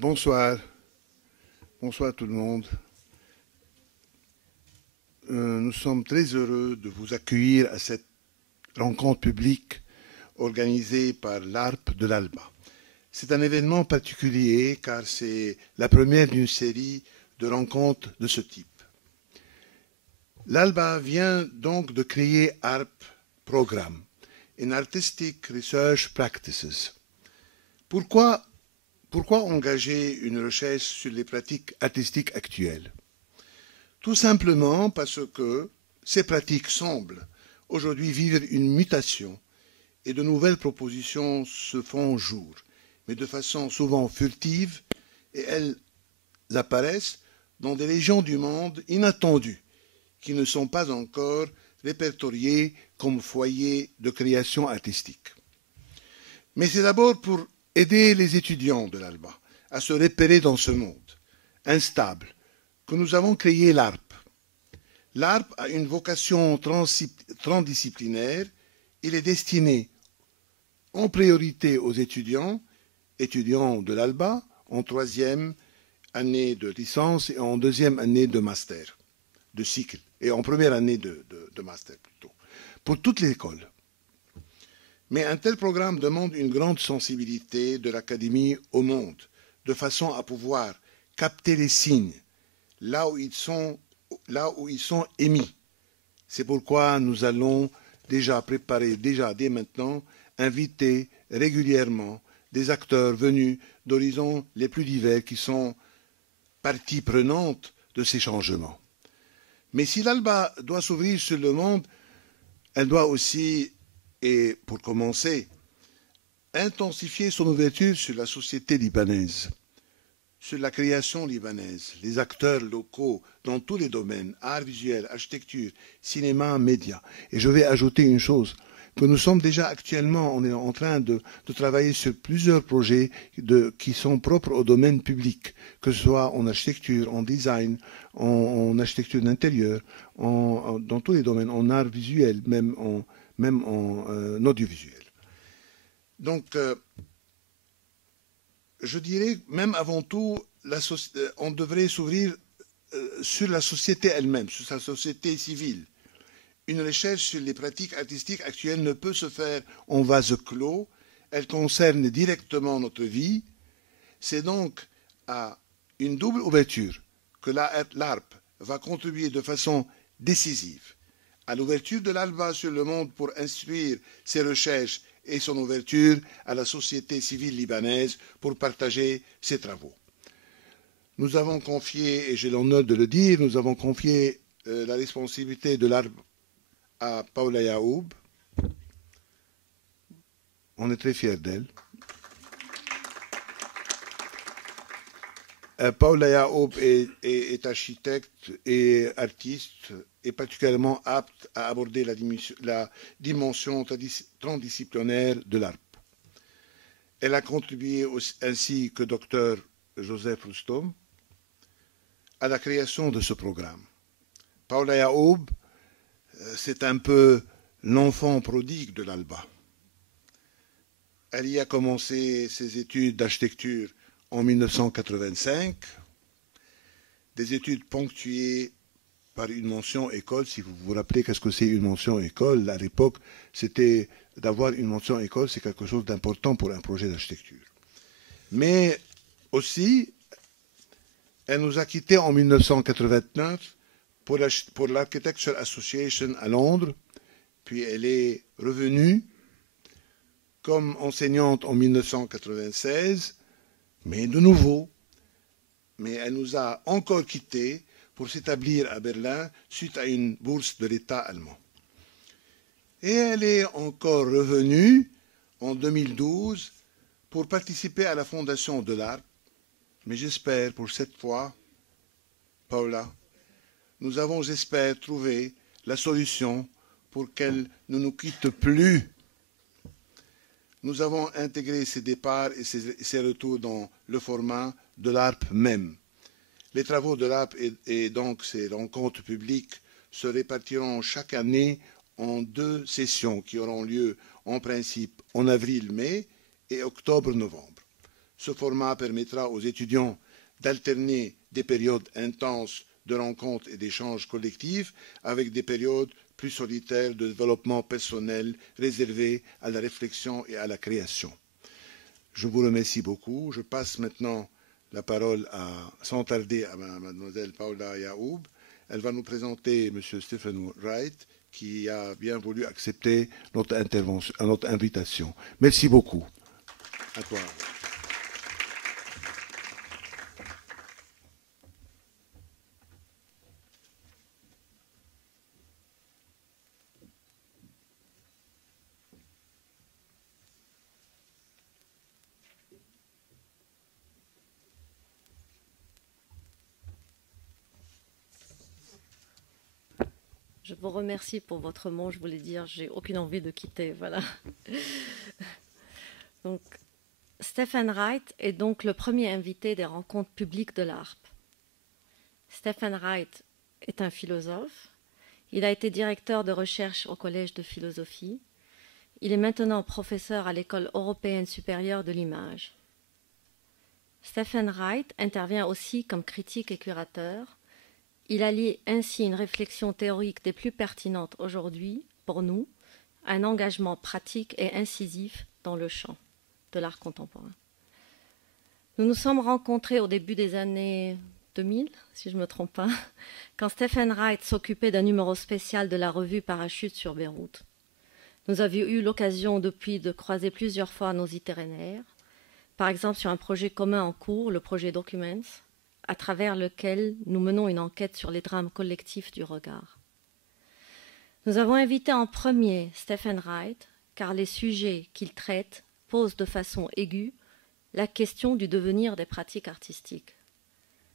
Bonsoir. Bonsoir tout le monde. Nous sommes très heureux de vous accueillir à cette rencontre publique organisée par l'ARP de l'ALBA. C'est un événement particulier car c'est la première d'une série de rencontres de ce type. L'ALBA vient donc de créer ARP Programme, in Artistic Research Practices. Pourquoi engager une recherche sur les pratiques artistiques actuelles? Tout simplement parce que ces pratiques semblent aujourd'hui vivre une mutation et de nouvelles propositions se font jour, mais de façon souvent furtive, et elles apparaissent dans des régions du monde inattendues qui ne sont pas encore répertoriées comme foyers de création artistique. Mais c'est d'abord pour aider les étudiants de l'ALBA à se repérer dans ce monde instable que nous avons créé l'ARP. L'ARP a une vocation transdisciplinaire. Il est destiné en priorité aux étudiants de l'ALBA en troisième année de licence et en deuxième année de master, de cycle, et en première année de master plutôt, pour toutes les écoles. Mais un tel programme demande une grande sensibilité de l'académie au monde, de façon à pouvoir capter les signes là où ils sont émis. C'est pourquoi nous allons déjà préparer, dès maintenant, inviter régulièrement des acteurs venus d'horizons les plus divers qui sont partie prenante de ces changements. Mais si l'ALBA doit s'ouvrir sur le monde, elle doit aussi, et pour commencer, intensifier son ouverture sur la société libanaise, sur la création libanaise, les acteurs locaux dans tous les domaines, art visuel, architecture, cinéma, médias. Et je vais ajouter une chose, que nous sommes déjà actuellement, on est en train de travailler sur plusieurs projets qui sont propres au domaine public, que ce soit en architecture, en design, en architecture d'intérieur, dans tous les domaines, en art visuel, même en audiovisuel. Donc, je dirais, même avant tout, on devrait s'ouvrir sur la société elle-même, sur sa société civile. Une recherche sur les pratiques artistiques actuelles ne peut se faire en vase clos. Elle concerne directement notre vie. C'est donc à une double ouverture que l'ARP va contribuer de façon décisive à l'ouverture de l'ALBA sur le monde pour instruire ses recherches et son ouverture à la société civile libanaise pour partager ses travaux. Nous avons confié, et j'ai l'honneur de le dire, nous avons confié la responsabilité de l'ARP à Paula Yaoub. On est très fiers d'elle. Paula Yaoub est architecte et artiste et particulièrement apte à aborder la dimension transdisciplinaire de l'ARP. Elle a contribué ainsi que Dr Joseph Rustom à la création de ce programme. Paula Yaoub, c'est un peu l'enfant prodigue de l'ALBA. Elle y a commencé ses études d'architecture en 1985, des études ponctuées par une mention école. Si vous vous rappelez qu'est-ce que c'est une mention école, à l'époque, c'était d'avoir une mention école, c'est quelque chose d'important pour un projet d'architecture. Mais aussi, elle nous a quittés en 1989 pour l'Architecture Association à Londres, puis elle est revenue comme enseignante en 1996, mais de nouveau, mais elle nous a encore quittés pour s'établir à Berlin suite à une bourse de l'État allemand. Et elle est encore revenue en 2012 pour participer à la fondation de l'ARP, mais j'espère pour cette fois, Paula, nous avons, j'espère, trouvé la solution pour qu'elle ne nous quitte plus. Nous avons intégré ses départs et ses retours dans le format de l'ARP même. Les travaux de l'ARP et donc ces rencontres publiques se répartiront chaque année en 2 sessions qui auront lieu en principe en avril-mai et octobre-novembre. Ce format permettra aux étudiants d'alterner des périodes intenses de rencontres et d'échanges collectifs avec des périodes plus solitaires de développement personnel réservées à la réflexion et à la création. Je vous remercie beaucoup. Je passe maintenant la parole sans tarder à mademoiselle Paula Yaoub. Elle va nous présenter M. Stephen Wright, qui a bien voulu accepter notre intervention, notre invitation. Merci beaucoup. À toi. Je vous remercie pour votre mot. Je voulais dire, j'ai aucune envie de quitter. Voilà. Donc, Stephen Wright est donc le premier invité des rencontres publiques de l'ARP. Stephen Wright est un philosophe. Il a été directeur de recherche au Collège de philosophie. Il est maintenant professeur à l'École européenne supérieure de l'image. Stephen Wright intervient aussi comme critique et curateur. Il allie ainsi une réflexion théorique des plus pertinentes aujourd'hui, pour nous, à un engagement pratique et incisif dans le champ de l'art contemporain. Nous nous sommes rencontrés au début des années 2000, si je ne me trompe pas, quand Stephen Wright s'occupait d'un numéro spécial de la revue Parachute sur Beyrouth. Nous avions eu l'occasion depuis de croiser plusieurs fois nos itinéraires, par exemple sur un projet commun en cours, le projet Documents, à travers lequel nous menons une enquête sur les drames collectifs du regard. Nous avons invité en premier Stephen Wright, car les sujets qu'il traite posent de façon aiguë la question du devenir des pratiques artistiques.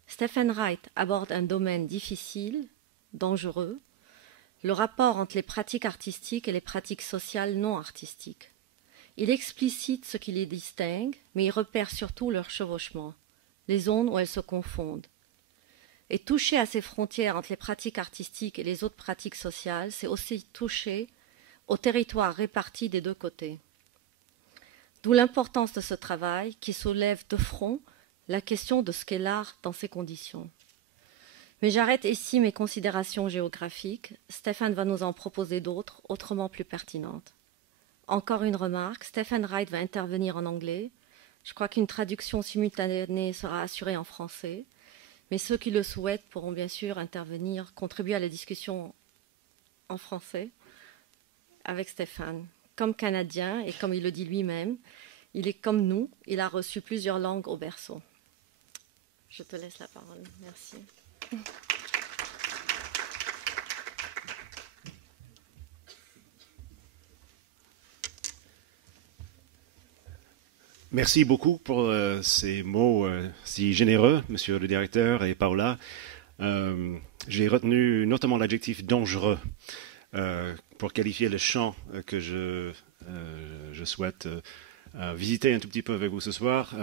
Stephen Wright aborde un domaine difficile, dangereux, le rapport entre les pratiques artistiques et les pratiques sociales non artistiques. Il explicite ce qui les distingue, mais il repère surtout leur chevauchement, les zones où elles se confondent. Et toucher à ces frontières entre les pratiques artistiques et les autres pratiques sociales, c'est aussi toucher au territoire réparti des deux côtés. D'où l'importance de ce travail qui soulève de front la question de ce qu'est l'art dans ces conditions. Mais j'arrête ici mes considérations géographiques. Stephen va nous en proposer d'autres, autrement plus pertinentes. Encore une remarque, Stephen Wright va intervenir en anglais. Je crois qu'une traduction simultanée sera assurée en français, mais ceux qui le souhaitent pourront bien sûr intervenir, contribuer à la discussion en français avec Stephen. Comme Canadien, et comme il le dit lui-même, il est comme nous, il a reçu plusieurs langues au berceau. Je te laisse la parole. Merci. Merci beaucoup pour ces mots si généreux, monsieur le directeur et Paula. J'ai retenu notamment l'adjectif dangereux pour qualifier le champ que je souhaite visiter un tout petit peu avec vous ce soir.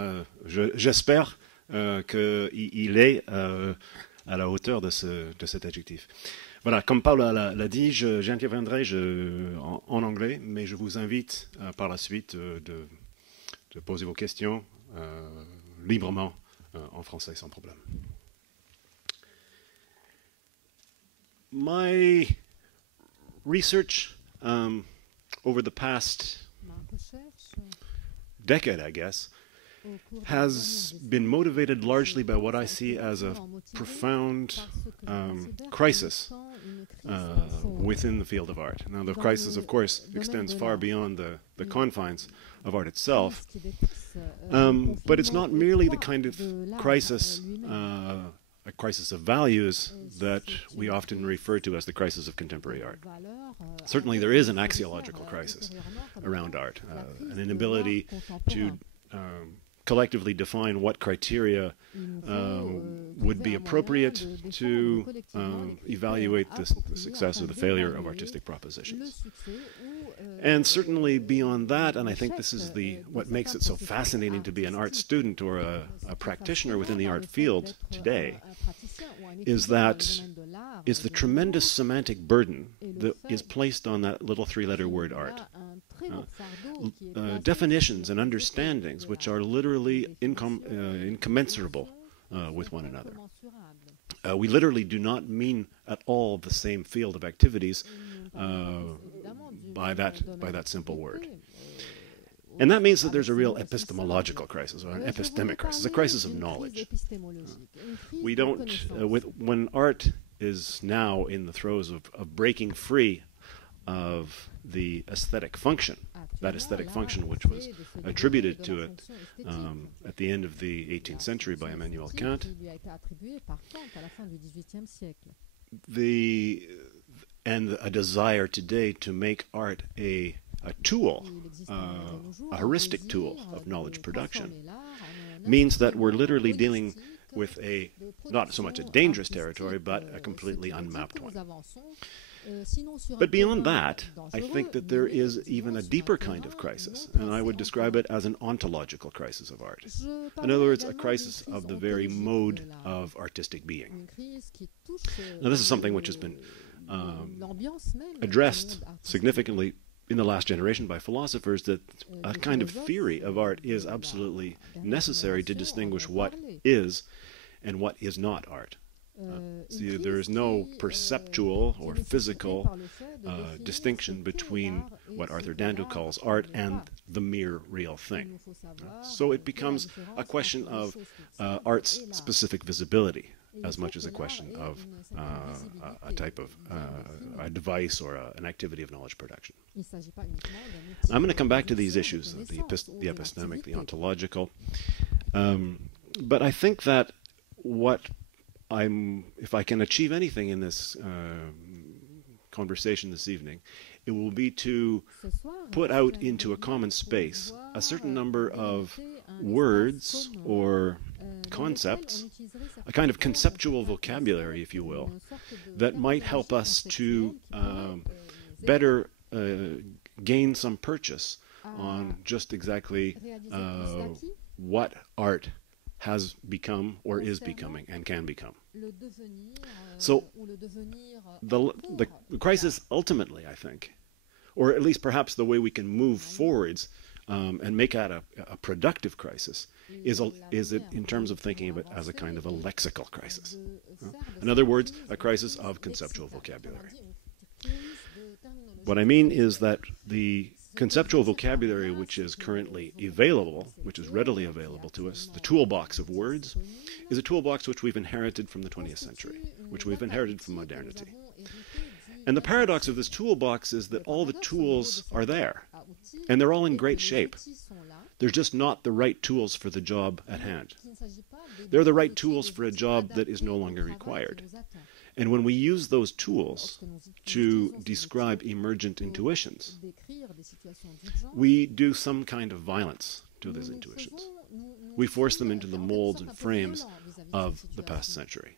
J'espère qu'il est à la hauteur de cet adjectif. Voilà, comme Paula l'a dit, j'interviendrai en anglais, mais je vous invite par la suite de poser vos questions librement en français sans problème. My research over the past decade, I guess, has been motivated largely by what I see as a profound crisis within the field of art. Now, the crisis, of course, extends far beyond the confines of art itself, but it's not merely the kind of crisis, a crisis of values that we often refer to as the crisis of contemporary art. Certainly there is an axiological crisis around art, an inability to collectively define what criteria would be appropriate to evaluate the success or the failure of artistic propositions. And certainly beyond that, and I think this is what makes it so fascinating to be an art student or a practitioner within the art field today, is the tremendous semantic burden that is placed on that little three-letter word art. definitions and understandings which are literally incommensurable with one another. We literally do not mean at all the same field of activities by that simple word. And that means that there's a real epistemological crisis, or an epistemic crisis, a crisis of knowledge. We don't, when art is now in the throes of breaking free of the aesthetic function, that aesthetic function which was attributed to it at the end of the 18th century by Immanuel Kant, and a desire today to make art a tool, a heuristic tool of knowledge production, means that we're literally dealing with not so much a dangerous territory, but a completely unmapped one. But beyond that, I think that there is even a deeper kind of crisis, and I would describe it as an ontological crisis of art. In other words, a crisis of the very mode of artistic being. Now, this is something which has been addressed significantly in the last generation by philosophers, that a kind of theory of art is absolutely necessary to distinguish what is and what is not art. See, there is no perceptual or physical distinction between what Arthur Danto calls art and the mere real thing. So it becomes a question of art's specific visibility, as much as a question of a type of a device or an activity of knowledge production. I'm going to come back to these issues, the epistemic, the ontological. But I think that if I can achieve anything in this conversation this evening, it will be to put out into a common space a certain number of words or concepts, a kind of conceptual vocabulary, if you will, that might help us to better gain some purchase on just exactly what art has become or is becoming and can become. So the crisis ultimately, I think, or at least perhaps the way we can move forwards and make that a productive crisis, is it in terms of thinking of it as a kind of a lexical crisis. In other words, a crisis of conceptual vocabulary. What I mean is that the conceptual vocabulary which is currently available, which is readily available to us, the toolbox of words, is a toolbox which we've inherited from the 20th century, which we've inherited from modernity. And the paradox of this toolbox is that all the tools are there, and they're all in great shape. They're just not the right tools for the job at hand. They're the right tools for a job that is no longer required. And when we use those tools to describe emergent intuitions, we do some kind of violence to those intuitions. We force them into the molds and frames of the past century.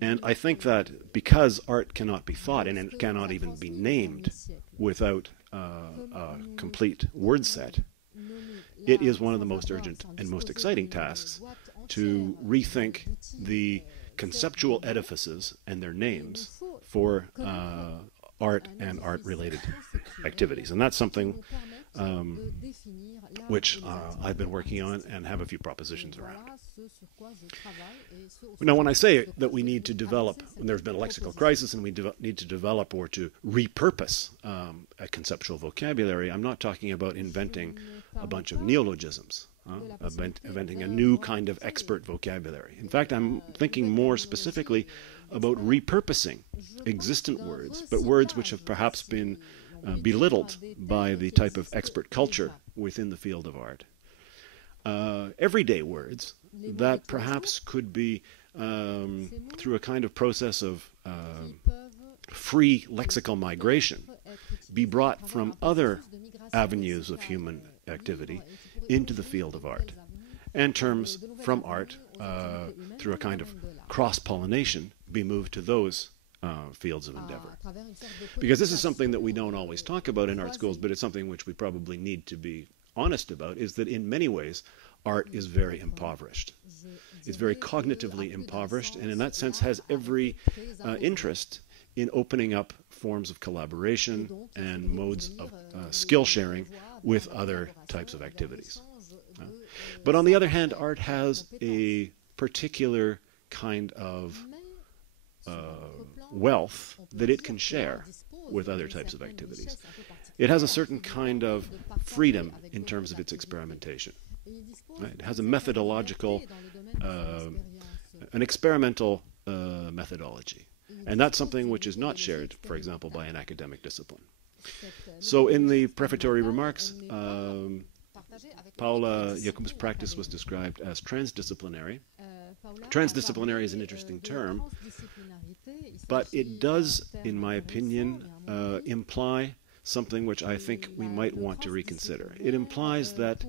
And I think that because art cannot be thought, and it cannot even be named without a complete word set, it is one of the most urgent and most exciting tasks to rethink the conceptual edifices and their names for art and art-related activities. And that's something which I've been working on and have a few propositions around. Now, when I say that we need to develop, when there's been a lexical crisis and we need to develop or to repurpose a conceptual vocabulary, I'm not talking about inventing a bunch of neologisms. Inventing a new kind of expert vocabulary. In fact, I'm thinking more specifically about repurposing existent words, but words which have perhaps been belittled by the type of expert culture within the field of art. Everyday words that perhaps could be, through a kind of process of free lexical migration, be brought from other avenues of human activity into the field of art, and terms from art, through a kind of cross-pollination, be moved to those fields of endeavor. Because this is something that we don't always talk about in art schools, but it's something which we probably need to be honest about, is that in many ways, art is very impoverished. It's very cognitively impoverished, and in that sense has every interest in opening up forms of collaboration and modes of skill sharing with other types of activities. But on the other hand, art has a particular kind of wealth that it can share with other types of activities. It has a certain kind of freedom in terms of its experimentation. Right? It has a methodological, an experimental methodology. And that's something which is not shared, for example, by an academic discipline. So in the prefatory remarks, Paula Jacob's practice was described as transdisciplinary. Transdisciplinary is an interesting term, but it does, in my opinion, imply something which I think we might want to reconsider. It implies that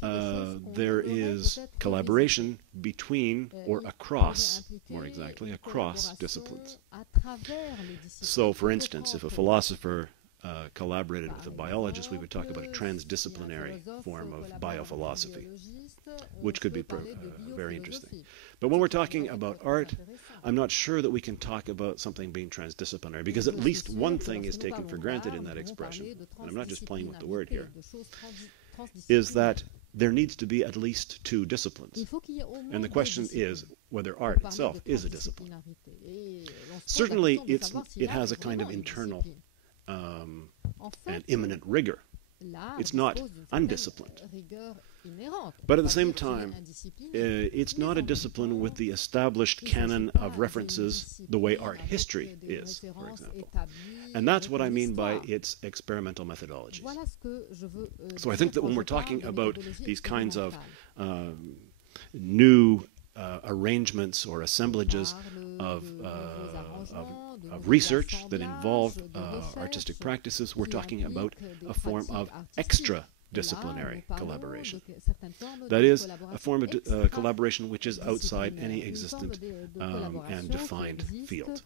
there is collaboration between, or across, more exactly, across disciplines. So, for instance, if a philosopher collaborated with a biologist, we would talk about a transdisciplinary form of biophilosophy, which could be very interesting. But when we're talking about art, I'm not sure that we can talk about something being transdisciplinary, because at least one thing is taken for granted in that expression, and I'm not just playing with the word here, is that there needs to be at least two disciplines. And the question is whether art itself is a discipline. Certainly, it has a kind of internal and immanent rigor. It's not undisciplined. But at the same time, it's not a discipline with the established canon of references the way art history is, for example. And that's what I mean by its experimental methodologies. So I think that when we're talking about these kinds of new arrangements or assemblages of research that involve artistic practices, we're talking about a form of extra-disciplinary collaboration. That is, a form of collaboration which is outside any existent and defined field.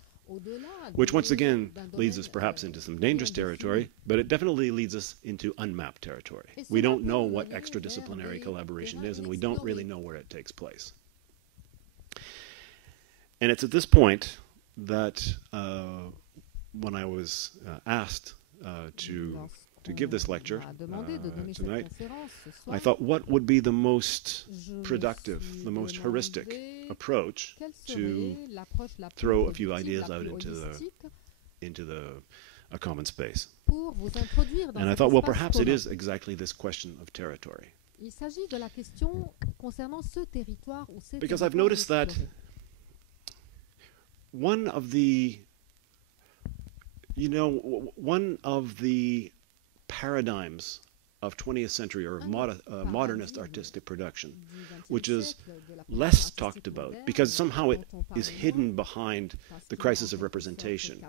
Which once again leads us perhaps into some dangerous territory, but it definitely leads us into unmapped territory. We don't know what extra-disciplinary collaboration is, and we don't really know where it takes place. And it's at this point that when I was asked to give this lecture tonight, I thought, what would be the most productive, the most heuristic approach to throw a few ideas out into a common space? And I thought, well, perhaps it is exactly this question of territory. Because I've noticed that one of the paradigms of 20th century or modernist artistic production, which is less talked about because somehow it is hidden behind the crisis of representation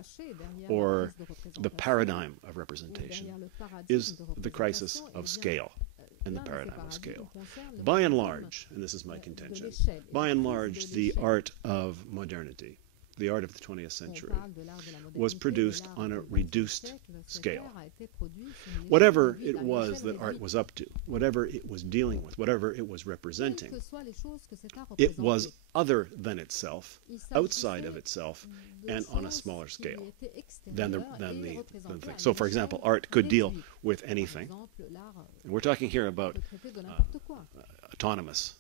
or the paradigm of representation, is the crisis of scale and the paradigm of scale. By and large, and this is my contention, by and large, the art of modernity, the art of the 20th century, was produced on a reduced scale. Whatever it was that art was up to, whatever it was dealing with, whatever it was representing, it was other than itself, outside of itself, and on a smaller scale than the thing. So, for example, art could deal with anything. And we're talking here about autonomous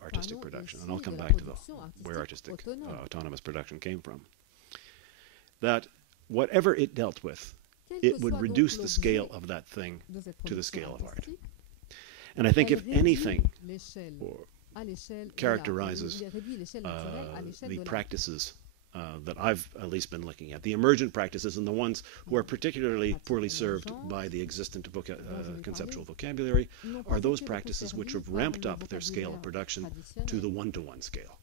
artistic production, and I'll come back to where artistic autonomous production came from. That whatever it dealt with, it would reduce the scale of that thing to the scale of art. And I think if anything characterizes the practices that I've at least been looking at, the emergent practices and the ones who are particularly poorly served by the existent conceptual vocabulary, are those practices which have ramped up their scale of production to the one-to-one scale.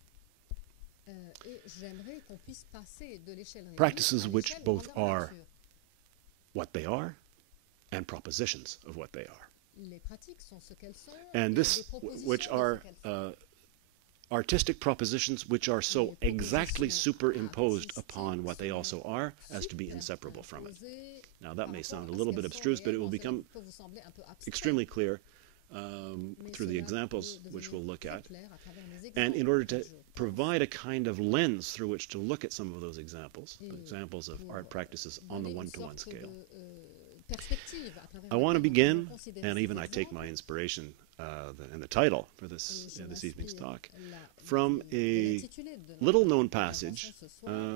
Practices which both are what they are and propositions of what they are. And this, which are artistic propositions which are so exactly superimposed upon what they also are as to be inseparable from it. Now that may sound a little bit abstruse, but it will become extremely clear through the examples which we'll look at. And in order to provide a kind of lens through which to look at some of those examples of art practices on the one-to-one scale, I want to begin, and even I take my inspiration and the title for this evening's talk, from a little-known passage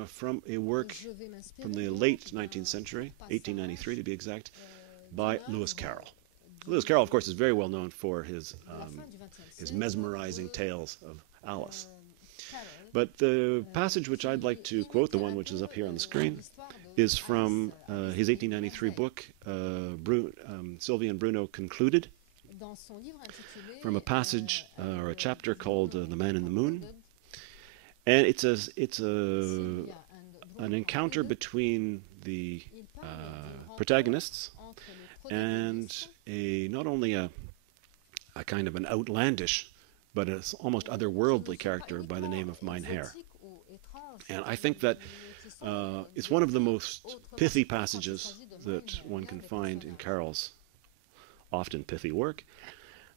from a work from the late 19th century, 1893 to be exact, by Lewis Carroll. Lewis Carroll, of course, is very well known for his mesmerizing tales of Alice. But the passage which I'd like to quote, the one which is up here on the screen, is from his 1893 book, Sylvie and Bruno Concluded, from a passage or a chapter called The Man in the Moon. And it's an encounter between the protagonists and not only a kind of an outlandish, but it's almost otherworldly character by the name of Mein Herr. And I think that it's one of the most pithy passages that one can find in Carroll's often pithy work.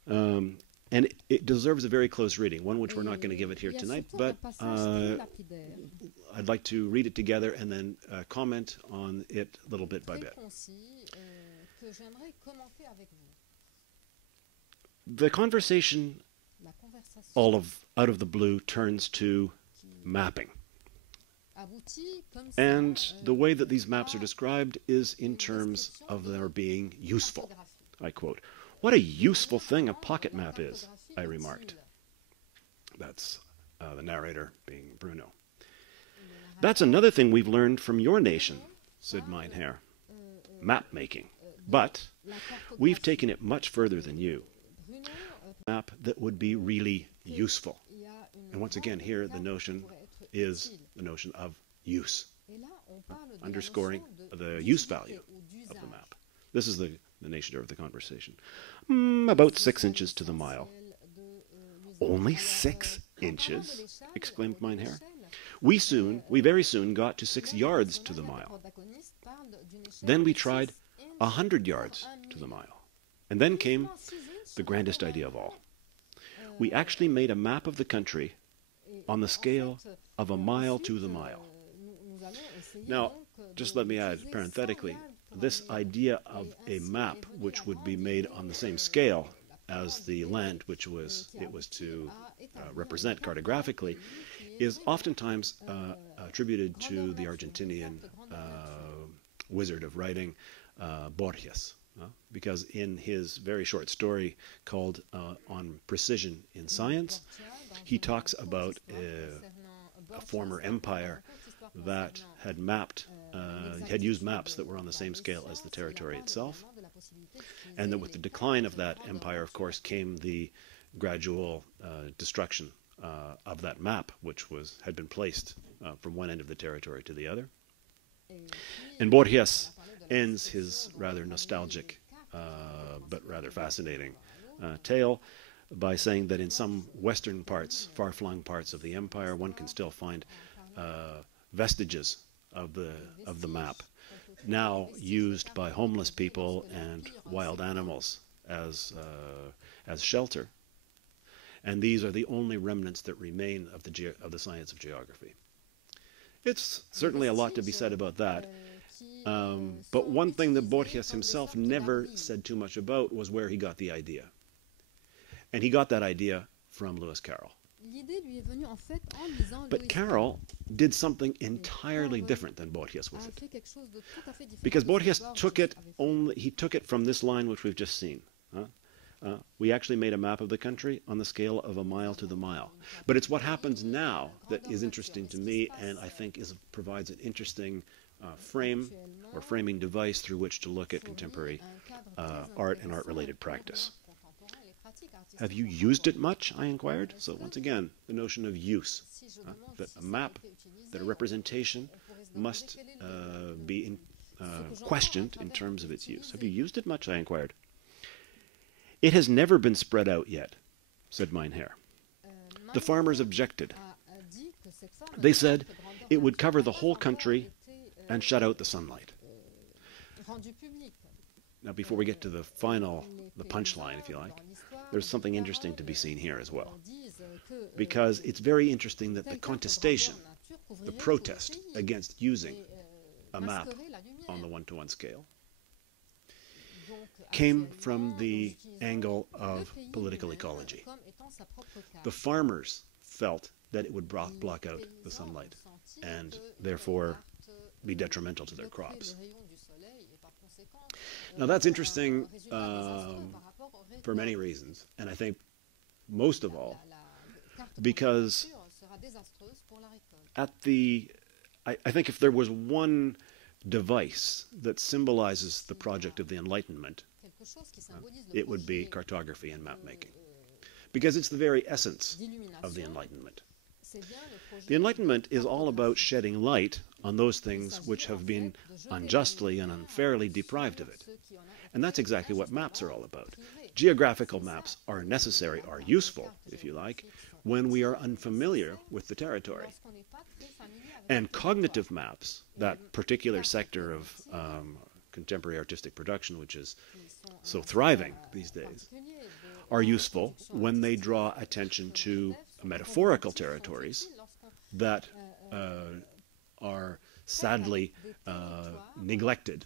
And it deserves a very close reading, one which we're not going to give it here tonight, but I'd like to read it together and then comment on it little bit by bit. The conversation out of the blue turns to mapping. And the way that these maps are described is in terms of their being useful. I quote, "What a useful thing a pocket map is," I remarked. That's the narrator being Bruno. "That's another thing we've learned from your nation," said Mein Herr. "Map making. But we've taken it much further than you. A map that would be really useful." And once again, here the notion is the notion of use, underscoring the use value of the map. This is the nature of the conversation. "About 6 inches to the mile." "Only 6 inches?" exclaimed Mein Herr. We very soon got to 6 yards to the mile. Then we tried 100 yards to the mile. And then came the grandest idea of all. We actually made a map of the country on the scale of a mile to the mile. Now, just let me add parenthetically, this idea of a map which would be made on the same scale as the land which it was to represent cartographically is oftentimes attributed to the Argentinian wizard of writing, Borges, because in his very short story called On Precision in Science, he talks about a former empire that had used maps that were on the same scale as the territory itself, and that with the decline of that empire, of course, came the gradual destruction of that map, which had been placed from one end of the territory to the other. And Borges ends his rather nostalgic but rather fascinating tale by saying that in some western parts, far-flung parts of the empire, one can still find vestiges of the map, now used by homeless people and wild animals as shelter. And these are the only remnants that remain of the science of geography. It's certainly a lot to be said about that. But one thing that Borges himself never said too much about was where he got the idea. And he got that idea from Lewis Carroll. But Carroll did something entirely different than Borges with it. Because Borges took it from this line which we've just seen. We actually made a map of the country on the scale of a mile to the mile. But it's what happens now that is interesting to me, and I think provides an interesting frame or framing device through which to look at contemporary art and art-related practice. "Have you used it much?" I inquired. So once again, the notion of use, that a map, that a representation must be questioned in terms of its use. "Have you used it much?" I inquired. "It has never been spread out yet," said Mein Herr. The farmers objected. They said it would cover the whole country and shut out the sunlight. Now, before we get to the punchline, if you like, there's something interesting to be seen here as well. Because it's very interesting that the contestation, the protest against using a map on the one-to-one scale came from the angle of political ecology. The farmers felt that it would block out the sunlight and therefore be detrimental to their crops. Now that's interesting for many reasons, and I think most of all because I think if there was one device that symbolizes the project of the Enlightenment, it would be cartography and map making, because it's the very essence of the Enlightenment. The Enlightenment is all about shedding light on those things which have been unjustly and unfairly deprived of it. And that's exactly what maps are all about. Geographical maps are necessary, are useful, if you like, when we are unfamiliar with the territory. And cognitive maps, that particular sector of contemporary artistic production, which is so thriving these days, are useful when they draw attention to metaphorical territories that are sadly neglected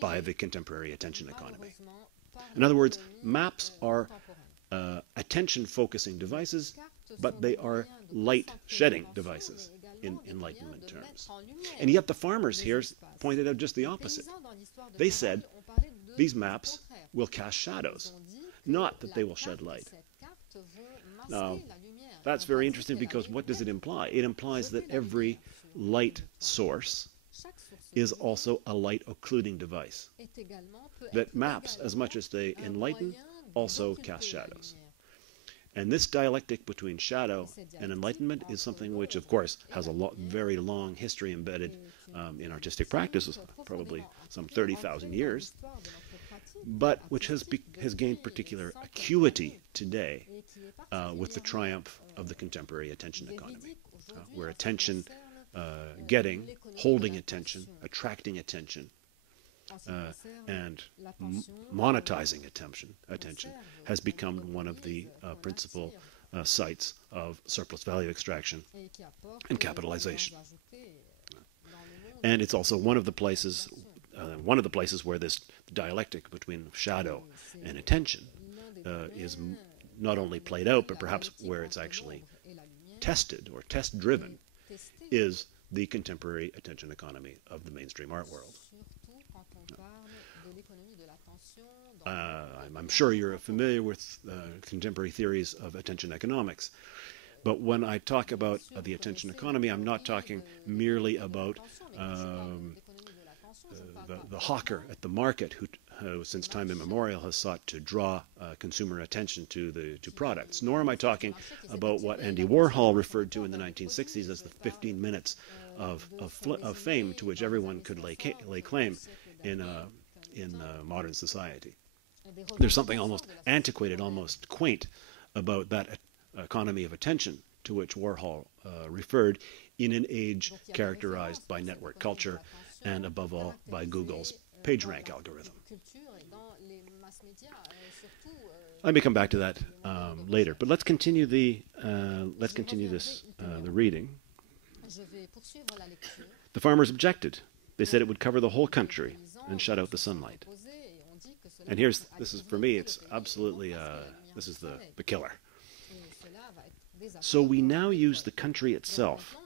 by the contemporary attention economy. In other words, maps are attention-focusing devices, but they are light-shedding devices in Enlightenment terms. And yet the farmers here pointed out just the opposite. They said these maps will cast shadows, not that they will shed light. Now, that's very interesting because what does it imply? It implies that every light source is also a light occluding device. That maps, as much as they enlighten, also cast shadows. And this dialectic between shadow and enlightenment is something which, of course, has a very long history embedded in artistic practices, probably some 30,000 years, but which has gained particular acuity today with the triumph of the contemporary attention economy, where attention getting, holding attention, attracting attention, and monetizing attention has become one of the principal sites of surplus value extraction and capitalization. And it's also one of the places where this dialectic between shadow and attention is not only played out, but perhaps where it's actually tested or test-driven is the contemporary attention economy of the mainstream art world. I'm sure you're familiar with contemporary theories of attention economics, but when I talk about the attention economy, I'm not talking merely about the hawker at the market who since time immemorial has sought to draw consumer attention to products, nor am I talking about what Andy Warhol referred to in the 1960s as the 15 minutes of fame to which everyone could lay claim in modern society. There's something almost antiquated, almost quaint about that economy of attention to which Warhol referred in an age characterized by network culture and, above all, by Google's PageRank algorithm. I may come back to that later, but let's continue the reading. The farmers objected. They said it would cover the whole country and shut out the sunlight. And this is for me, it's absolutely, this is the killer. So we now use the country itself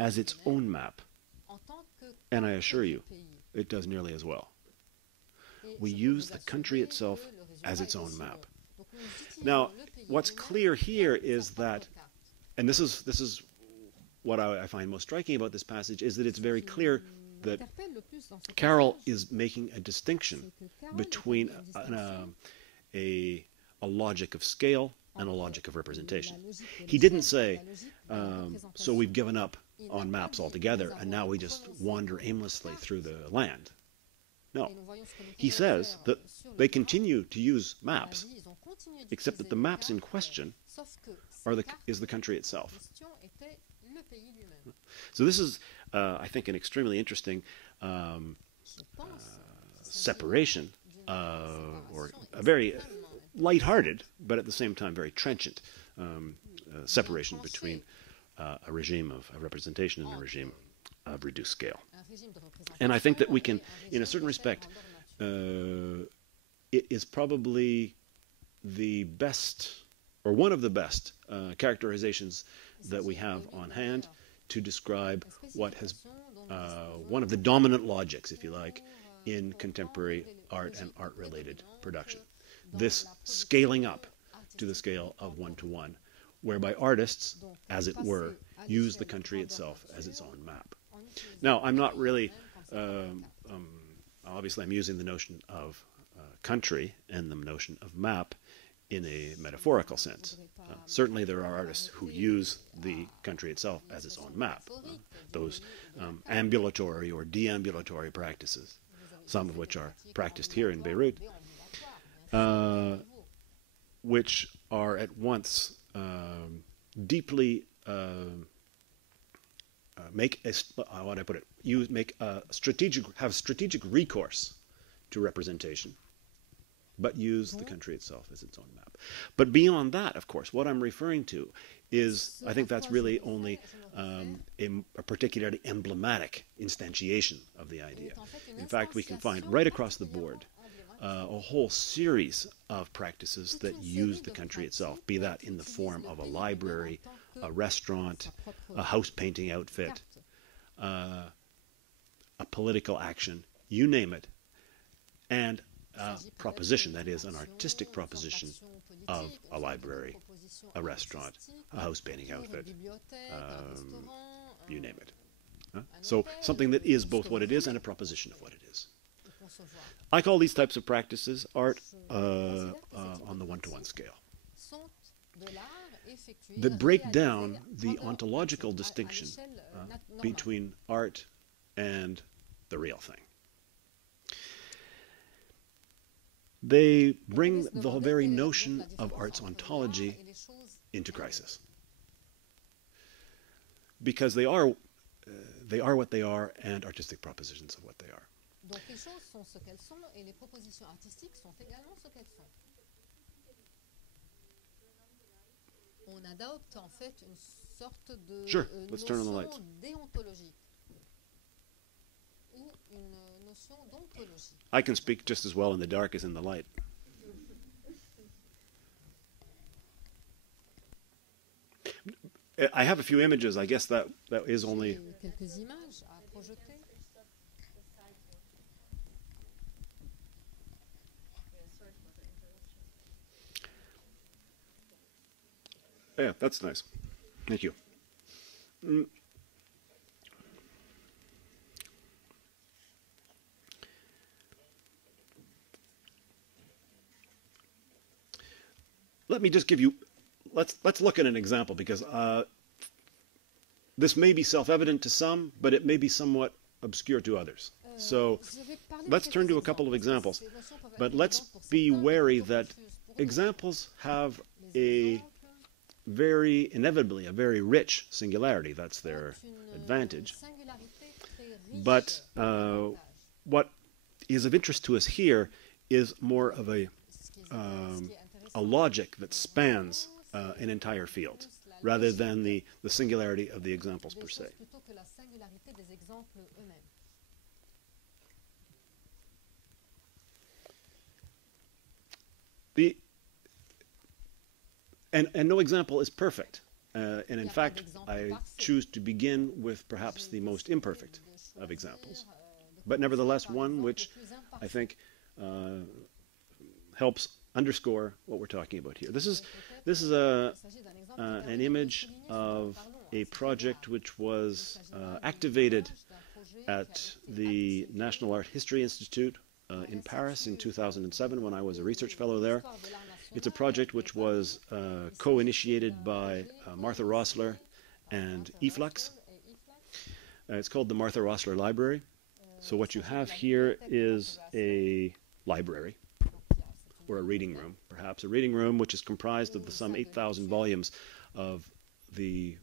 as its own map. And I assure you, it does nearly as well. We use the country itself as its own map. Now, what's clear here is that, and this is what I find most striking about this passage, is that it's very clear that Carroll is making a distinction between a logic of scale and a logic of representation. He didn't say, so we've given up on maps altogether and now we just wander aimlessly through the land. No. He says that they continue to use maps, except that the maps in question is the country itself. So this is, I think, an extremely interesting separation, or a very lighthearted, but at the same time very trenchant separation between a regime of representation and a regime of reduced scale. And I think that we can, in a certain respect, it is probably the best, or one of the best, characterizations that we have on hand to describe what has one of the dominant logics, if you like, in contemporary art and art-related production. This scaling up to the scale of one-to-one, whereby artists, as it were, use the country itself as its own map. Now, I'm not really, obviously I'm using the notion of country and the notion of map in a metaphorical sense. Certainly there are artists who use the country itself as its own map. Those ambulatory or deambulatory practices, some of which are practiced here in Beirut, which are at once deeply how would I put it? Have strategic recourse to representation, but use the country itself as its own map. But beyond that, of course, what I'm referring to is, I think that's really only a particularly emblematic instantiation of the idea. In fact, we can find right across the board a whole series of practices that use the country itself, be that in the form of a library, a restaurant, a house painting outfit, a political action, you name it, and a proposition, that is, an artistic proposition of a library, a restaurant, a house painting outfit, you name it. So something that is both what it is and a proposition of what it is. I call these types of practices art on the one-to-one scale, that break down the ontological distinction between art and the real thing. They bring the very notion of art's ontology into crisis, because they are what they are, and artistic propositions of what they are. Donc les choses sont ce qu'elles sont et les propositions artistiques sont également ce qu'elles sont. On adopte en fait une sorte de notion déontologique ou une notion d'ontologie. I can speak just as well in the dark as in the light. I have a few images. I guess that is only. Quelques images à projeter. Yeah, that's nice. Thank you. Let me just give you, let's look at an example, because this may be self-evident to some, but it may be somewhat obscure to others. So let's turn to a couple of examples. But let's be wary that examples have inevitably a very rich singularity. That's their advantage. But what is of interest to us here is more of a logic that spans an entire field, rather than the singularity of the examples per se. And no example is perfect. And in fact, I choose to begin with perhaps the most imperfect of examples, but nevertheless one which I think helps underscore what we're talking about here. This is an image of a project which was activated at the National Art History Institute in Paris in 2007 when I was a research fellow there. It's a project which was co-initiated by Martha Rossler and Eflux. It's called the Martha Rossler Library. So what you have here is a library, or a reading room, perhaps. A reading room which is comprised of some 8,000 volumes of the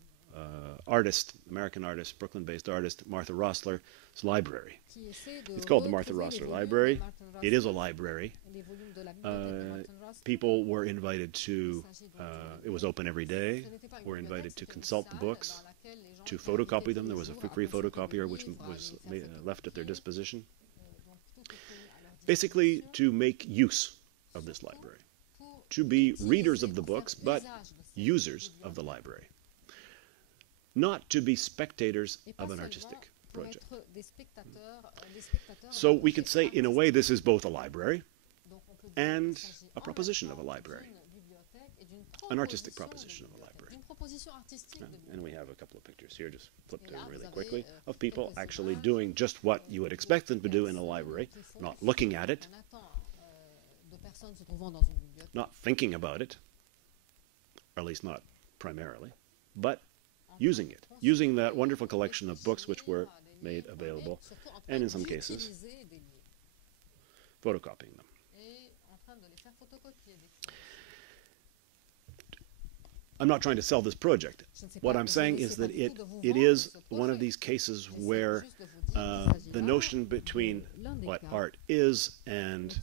artist, American artist, Brooklyn-based artist, Martha Rosler's library. It's called the Martha Rosler Library. It is a library. People were invited to, it was open every day, were invited to consult the books, to photocopy them. There was a free photocopier which was left at their disposition. Basically, to make use of this library, to be readers of the books, but users of the library, not to be spectators of an artistic project. So we could say, in a way, this is both a library and a proposition of a library, an artistic proposition of a library. And we have a couple of pictures here, just flip to them really quickly, of people actually doing just what you would expect them to do in a library, not looking at it, not thinking about it, or at least not primarily, but using it, using that wonderful collection of books which were made available, and in some cases, photocopying them. I'm not trying to sell this project. What I'm saying is that it is one of these cases where the notion between what art is and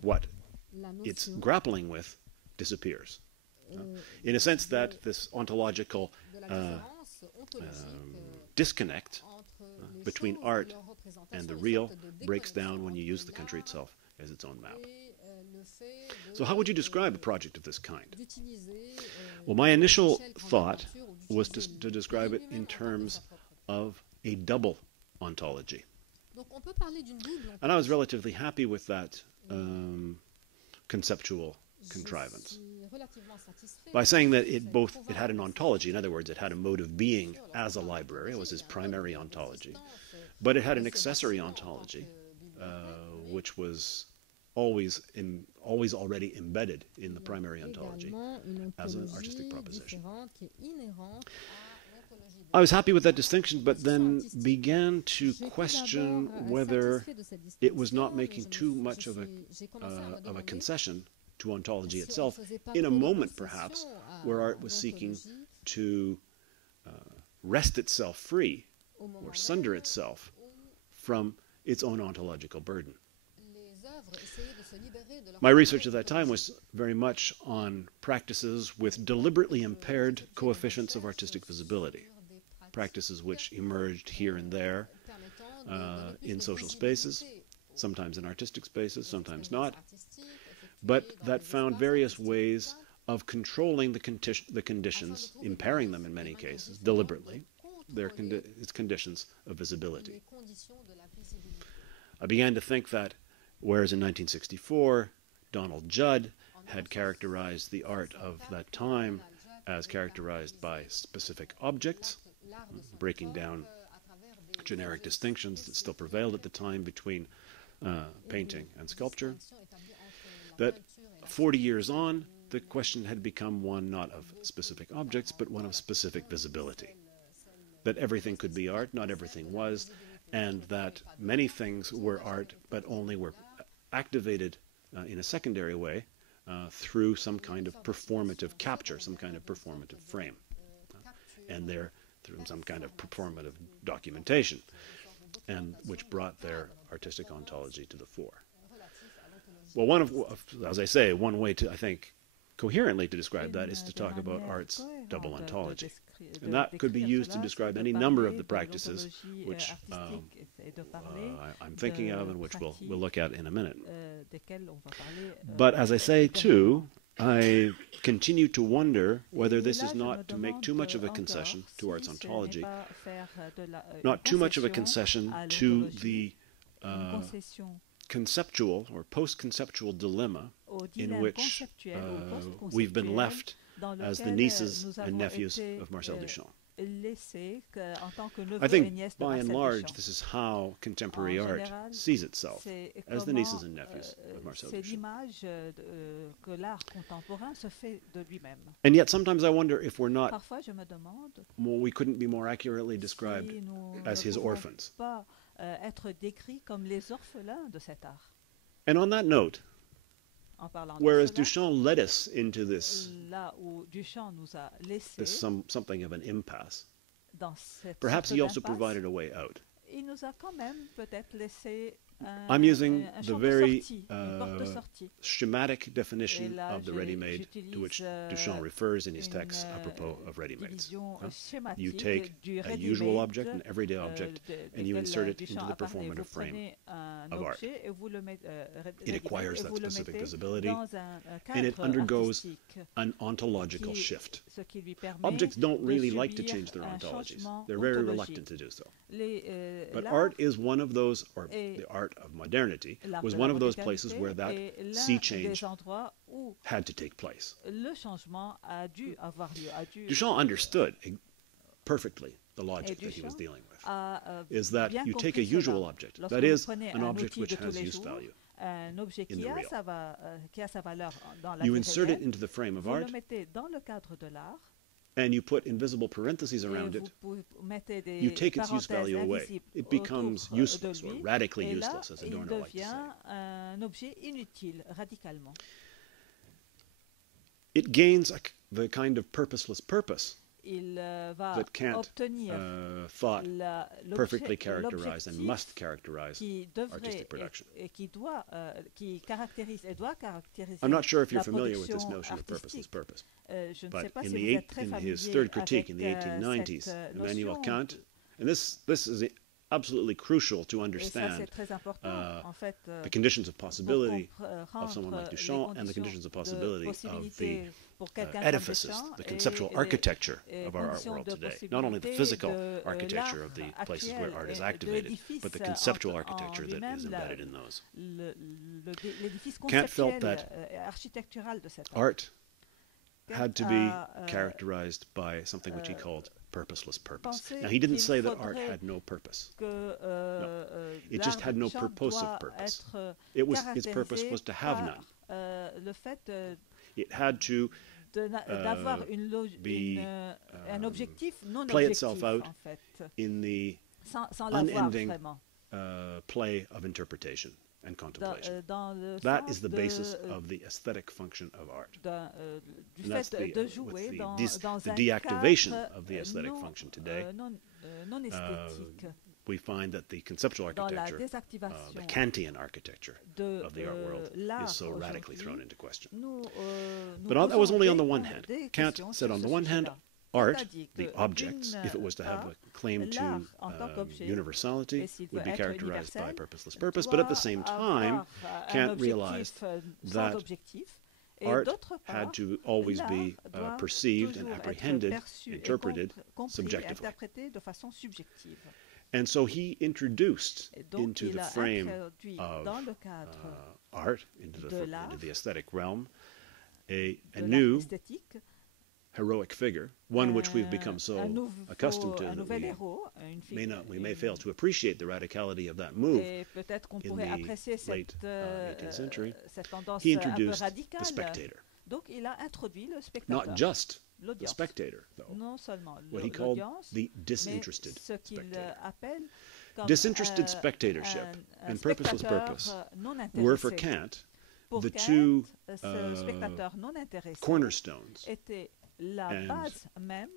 what it's grappling with disappears. In a sense that this ontological disconnect between art and the real breaks down when you use the country itself as its own map. So how would you describe a project of this kind? Well, my initial thought was to describe it in terms of a double ontology. And I was relatively happy with that conceptual contrivance, by saying that it had an ontology. In other words, it had a mode of being as a library. It was its primary ontology. But it had an accessory ontology, which was always already embedded in the primary ontology as an artistic proposition. I was happy with that distinction, but then began to question whether it was not making too much of a concession to ontology itself, in a moment perhaps where art was seeking to wrest itself free or sunder itself from its own ontological burden. My research at that time was very much on practices with deliberately impaired coefficients of artistic visibility, practices which emerged here and there in social spaces, sometimes in artistic spaces, sometimes not, but that found various ways of controlling the conditions, impairing them in many cases, deliberately, its conditions of visibility. I began to think that whereas in 1964, Donald Judd had characterized the art of that time as characterized by specific objects, breaking down generic distinctions that still prevailed at the time between painting and sculpture, that 40 years on, the question had become one not of specific objects, but one of specific visibility. That everything could be art, not everything was, and that many things were art, but only were activated in a secondary way through some kind of performative capture, some kind of performative frame, and there through some kind of performative documentation, and which brought their artistic ontology to the fore. Well, as I say, one way to, I think, coherently to describe that is to talk about art's double ontology. And that could be used to describe any number of the practices which I'm thinking of and which we'll look at in a minute. But as I say, too, I continue to wonder whether this is not to make too much of a concession to art's ontology, not too much of a concession to the conceptual or post-conceptual dilemma in which we've been left as the nieces and nephews of Marcel Duchamp. I think, by and large, this is how contemporary art sees itself, as the nieces and nephews of Marcel Duchamp. And yet, sometimes I wonder if we're not, well, we couldn't be more accurately described as his orphans. And on that note, Whereas Duchamp led us into this, là où Duchamp nous a laissé something of an impasse. dans cette Perhaps sorte he also d'impasse, provided a way out. il nous a quand même peut-être laissé I'm using un the champ de very sortie, une porte de sortie. schematic Et definition là, of the ready-made to which Duchamp refers in his texts à propos of ready-mades. division You schématique take du a usual object, an ready-made, everyday object, and you desquels insert it Duchamp into the a parlé. performative Vous frame prenez un of art. objet et vous le mettez, It acquires that vous le specific mettez visibility, dans un and it cadre undergoes artistique, an ontological shift. ce qui lui permet Objects don't de really like to subir change their un ontologies. changement They're very ontologique. reluctant to do so. But L'art art is one of those, or et the art of modernity, l'art was de one la of those places modernité where that est l'un sea change des endroits où had to take place. le changement a dû avoir lieu. Duchamp understood perfectly the logic Et that he was Duchamp dealing with. a Is that bien you take a compris cela. usual object, Lorsque that vous is, prenez an un object outil which de tous has les use jours, value. un objet in qui the a, real. qui a sa valeur dans la You vie insert it réelle, into the frame of vous art, le mettez dans le cadre de l'art, and you put invisible parentheses et around it. vous mettez des You take its use parenthèses value away. invisibles It becomes autour de useless or lui, radically et là, useless, as il Adorno liked to say. devient un objet inutile, radicalement. It gains the kind of purposeless purpose Il va that Kant obtenir thought perfectly l'objectif characterized and must characterize qui devrait artistic production. et qui doit qui caractérise et doit caractériser I'm not sure if you're la familiar with this production notion of purposeless artistique. purpose, Je ne sais but pas in, si the vous eight, êtes très in his familier third critique avec in the 1890s, cette Immanuel notion, Kant, and this is absolutely crucial to et ça understand c'est très important en fait the conditions of possibility pour of someone like comprendre Duchamp les and the conditions of possibility of the possibilité pour quelqu'un comme edifices, Duchamp the et conceptual les architecture of our art conditions world de today. Not only the possibilité physical de architecture of the l'art places where art is actuel et de activated, l'édifice but the conceptual en architecture that is lui-même, embedded in those. l'édifice Kant felt conceptuel that architectural de cet art. Art had to be a, characterized by something which he called purposeless purpose. pensé Now, he didn't qu'il say that art faudrait had no purpose. que It l'art just de had no Duchamp purposive doit purpose. être Its purpose was to have par, none. le fait It had to d'avoir be, un objectif non play objectif itself out en fait, in the sans l'avoir unending vraiment. play of interpretation and contemplation. Dans le That sens is the basis of the aesthetic function of art. Du And that's fait the, de jouer with dans the un deactivation cadre of the aesthetic non, function today, non esthétique, we find that the conceptual dans la architecture, désactivation the Kantian architecture de of the art world l'art is so radically aujourd'hui, thrown into question. nous But that was only on the posons one hand. des Kant questions said sur on ce the one hand, sujet-là. art, C'est-à-dire the que objects, d'une if it was to have part, a claim to l'art en tant qu'objet, universality, et s'il would veut be être characterized by universel, purposeless purpose. But at the same time, avoir Kant un objectif realized sans that objectif, et art d'autre part, had to always l'art be doit perceived and toujours être apprehended, perçu et interpreted compris et subjectively. interprété de façon subjective. And so he introduced Et donc, into il the a frame introduit of dans le cadre art, into de the l'art, aesthetic realm, a de l'art new esthétique, heroic figure, one which we've become so accustomed to un that nouvel héros, une we may fail to appreciate the radicality of that move. Et peut-être qu'on in pourrait the apprécier late, cette, 18th century. cette tendance He un peu introduced radicale. the spectator, Donc il a introduit le spectateur, not just the l'audience. spectator, though, Non seulement what he called l'audience, the mais disinterested ce qu'il spectator. appelle comme Disinterested spectatorship un and purposeless spectateur purpose non were for intéressé. Kant Pour the Kant, two ce spectateur non intéressé cornerstones, était la and, base même,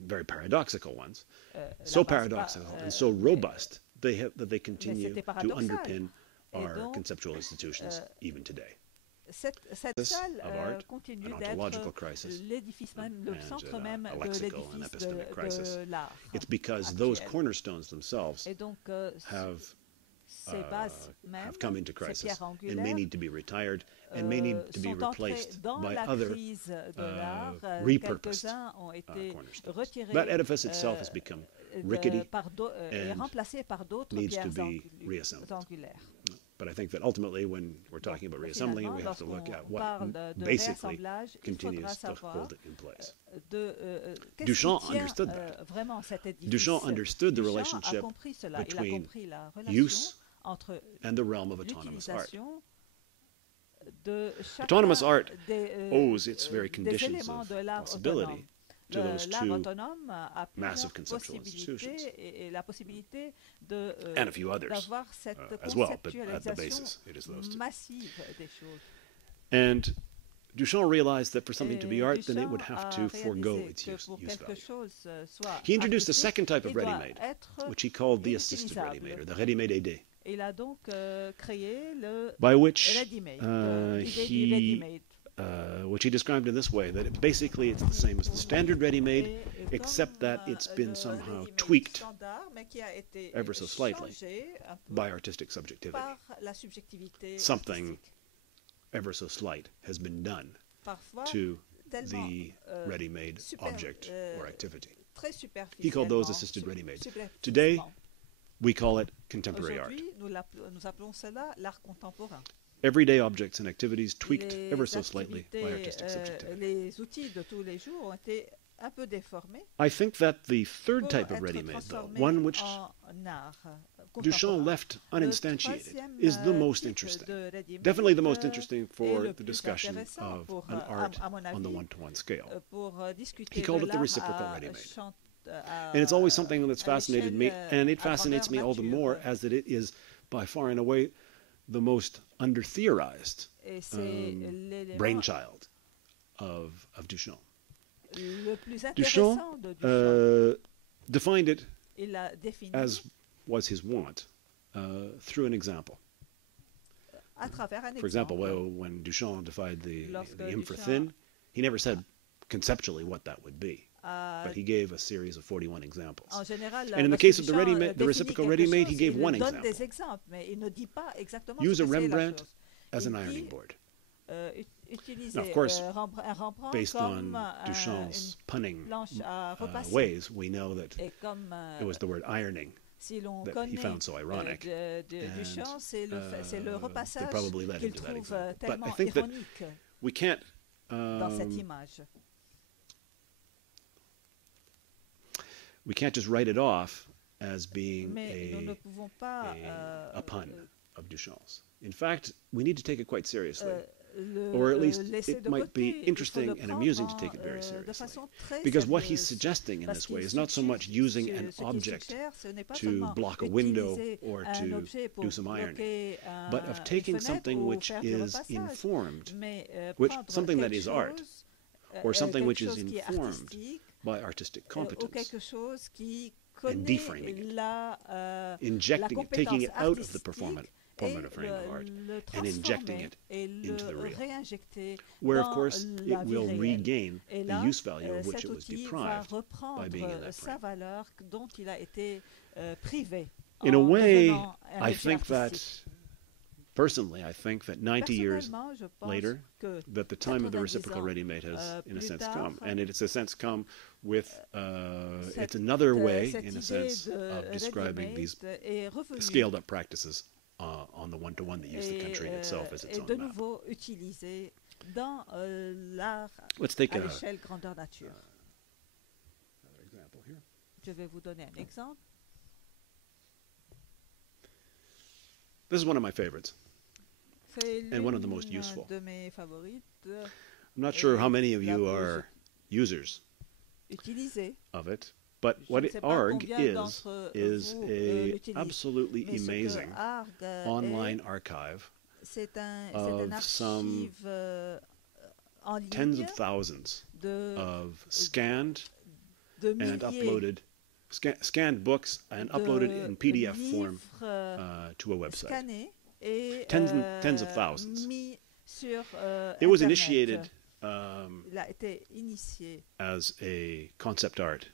very paradoxical ones, la so base paradoxical and so robust that they continue c'était to paradoxal. underpin Et our donc, conceptual institutions even today. Cette This salle of art, continue an ontological d'être crisis, l'édifice même, le and, centre même a de lexical and l'édifice epistemic crisis. de l'art. It's because those actuel. cornerstones themselves Et donc, have ces bases même, have come into ces crisis pierres and may angulaires, need to be retired and may need to be sont entrées replaced dans by la other crise de l'art. repurposed Quelques-uns ont été cornerstones. retirés That edifice itself has become rickety et and remplacés par d'autres needs to pierres be reassembled. angulaires. But I think that ultimately, when we're talking about reassembling, we have to look at what parle de basically réassemblage, il continues faudra to savoir hold it in place. qu'est-ce Duchamp qui tient, understood that. vraiment cet édifice. Duchamp understood the Duchamp a relationship compris cela. Il a between compris la relation use entre and the realm of autonomous art. l'utilisation de chacun Autonomous art des, owes its very des conditions éléments of de l'art possibility autonome. to those L'art two autonome a massive plusieurs conceptual possibilités institutions. et la possibilité de and a few others d'avoir cette as well, but at the conceptualisation basis, it is those two. massive des choses. And Duchamp realized that for something to be art, then it would have to forego its use value. He introduced a second type of ready-made, which he called the assisted ready-made, or the ready-made aidé, by which which he described in this way, that basically it's the same as the standard ready-made, except that it's been somehow tweaked ever so slightly by artistic subjectivity. Something ever so slight has been done to the ready-made object or activity. He called those assisted ready-made. Today, we call it contemporary art. Everyday objects and activities tweaked ever so slightly by artistic subjectivity. I think that the third type of ready-made, though, one which Duchamp left uninstantiated, is the most interesting. Definitely the most interesting for the discussion of an art on the one-to-one scale. He called it the reciprocal ready-made. And it's always something that's fascinated me, and it fascinates me all the more as that it is by far and away the most under-theorized brainchild of Duchamp. Duchamp defined it, as was his wont, through an example. For example, when Duchamp defined the infra-thin, he never said conceptually what that would be, but he gave a series of 41 examples. And in the case of the reciprocal ready-made, he gave one example. Use a Rembrandt as an ironing board. Now, of course, based on Duchamp's punning ways, we know that it was the word ironing that he found so ironic. And they probably led him to that example. But I think that we can't just write it off as being a pun of Duchamp's. In fact, we need to take it quite seriously. Or at least it might be interesting and amusing to take it very seriously. Because what he's suggesting in this way is not so much using an object to block a window or to do some ironing, but of taking something which is informed, something that is art, or something which is informed by artistic competence, and deframing it, injecting it, taking it out of the performative frame of art and injecting it into the real, where of course it will regain the use value of which it was deprived by being in that frame. In a way, I think that, personally, I think that 90 years later, that the time of the reciprocal ready-made has, in a sense, come. And it's, in a sense, come with, it's another way, in a sense, of describing these scaled-up practices on the one-to-one that use the country itself as its own map. Let's take another example here. Je vais vous donner un exemple. This is one of my favorites, and one of the most useful. I'm not sure how many of you are users of it, but what ARG is an absolutely amazing online archive of some tens of thousands of scanned and uploaded scanned books and uploaded in PDF form to a website. Tens of thousands. It was initiated as a concept art,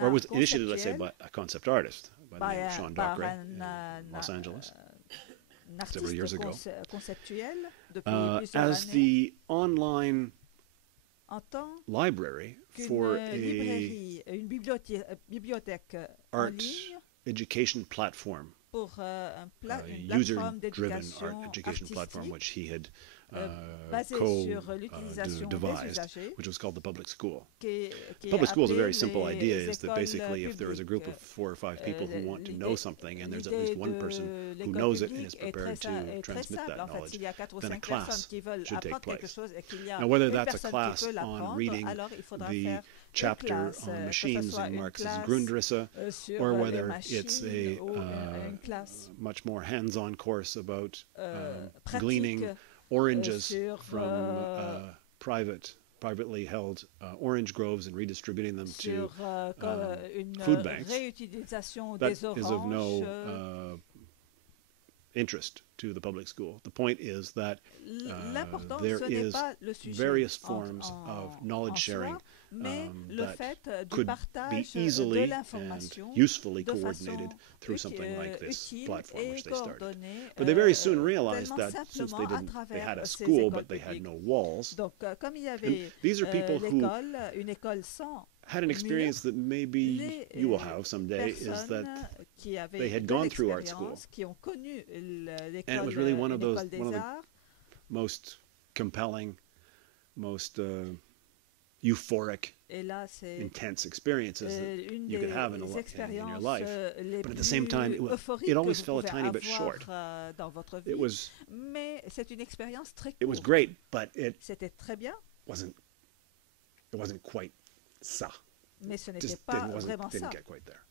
or was initiated, let's say, by a concept artist by the name of Sean Dockeray in Los Angeles several years ago, as the online library for a art education platform, user-driven art education platform, which he had devised, which was called the Public School. The Public School is a very simple idea, is that basically if there is a group of 4 or 5 people who want to know something, and there's at least one person who knows it and is prepared to transmit that knowledge, then a class should take place. Now, whether that's a class on reading the chapter on machines in Marx's Grundrisse, or whether it's a much more hands-on course about gleaning oranges from privately held orange groves and redistributing them to food banks. That is of no interest to the public school. The point is that there is various forms of knowledge sharing that could be easily and usefully coordinated through something like this platform which they started. But they very soon realized that since they had a school but they had no walls, and these are people who had an experience that maybe you will have someday, is that they had gone through art school. And it was really one of the most compelling, most euphoric, intense experiences that you could have in your life. But at the same time, it always fell a tiny bit short. It was great, but it wasn't quite ça. Didn't get quite there.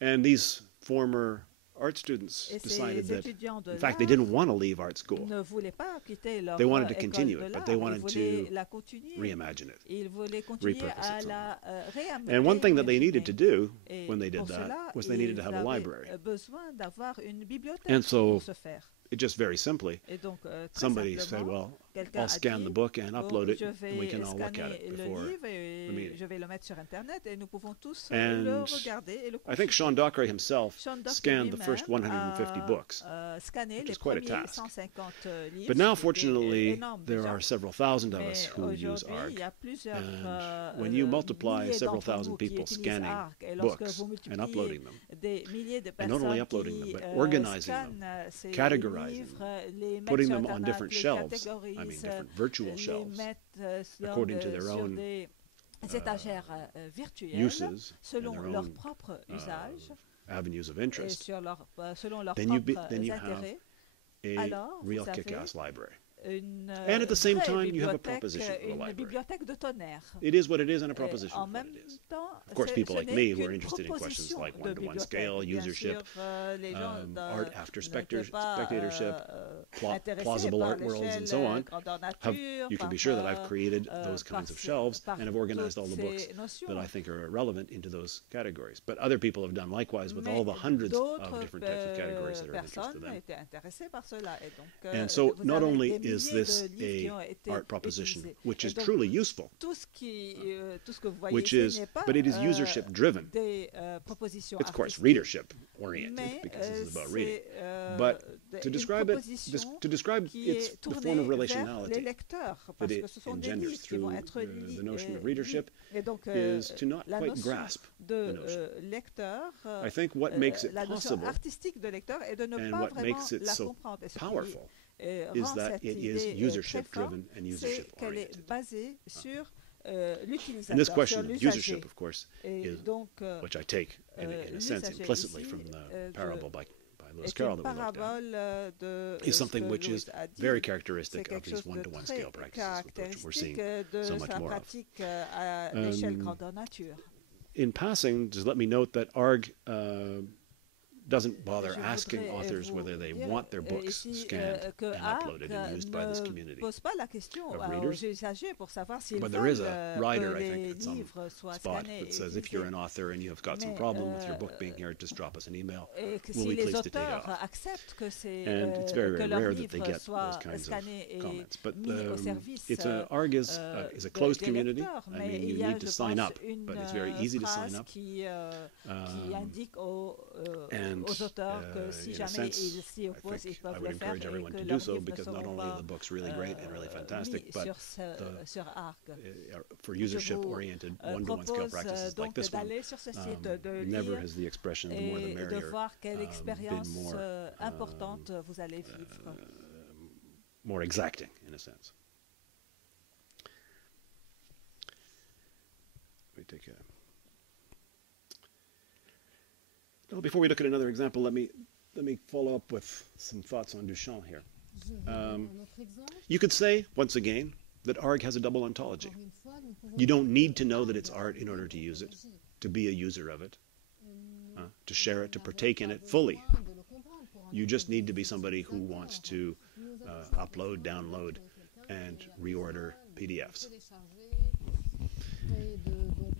And these former art students decided that, in fact, they didn't want to leave art school. They wanted to continue it, but they wanted to reimagine it, repurpose it somehow. And one thing that they needed to do when they did that was they needed to have a library. And so it just very simply, somebody said, well, I'll scan the book and upload it, and we can all look at it before the meeting. And I think Sean Dockery himself scanned the first 150 books, which is quite a task. But now, fortunately, there are several thousand of us who use ARG. And when you multiply several thousand people scanning books and uploading them, and not only uploading them, but organizing them, categorizing them, putting them on different shelves, I mean different virtual shelves, according to their own uses and their own avenues of interest, then you have a real kick-ass library. And at the same time, you have a proposition of a library. It is what it is, and a proposition of what it is. Of course, people like me who are interested in questions like one-to-one scale, usership, art after spectatorship, plausible art worlds, and so on, you can be sure that I've created those kinds of shelves and have organized all the books that I think are relevant into those categories. But other people have done likewise with all the hundreds of different types of categories that are of interest to them. And so not only is this a art proposition which is truly useful, but it is usership driven. It's of course readership oriented because this is about reading. But to describe its the form of relationality that it engenders through the notion of readership is to not quite grasp the notion. I think what makes it possible and what makes it so powerful is that it is usership driven and usership oriented. And this question of usership, of course, is, which I take in a sense implicitly from the parable by Lewis Carroll that we looked at, is something which is very characteristic of these one-to-one scale practices, which we're seeing so much more of. In passing, just let me note that ARG doesn't bother asking authors whether they want their books scanned and uploaded and used by this community of readers. But there is a rider, I think, at some spot that says if you're an author and you have got some problem with your book being here, just drop us an email. We'll be pleased to take it off. And it's very, very rare that they get those kinds of comments. But ARG is a closed community. I mean, you need to sign up, but it's very easy to sign up. And in a sense, I would encourage everyone to do so, because not only are the books really great and really fantastic, but for usership-oriented one-to-one scale practices like this one, never has the expression "the more the merrier" been more exacting in a sense. Let me take a. Well, before we look at another example, let me follow up with some thoughts on Duchamp here. You could say, once again, that ARG has a double ontology. You don't need to know that it's art in order to use it, to be a user of it, to share it, to partake in it fully. You just need to be somebody who wants to upload, download, and reorder PDFs.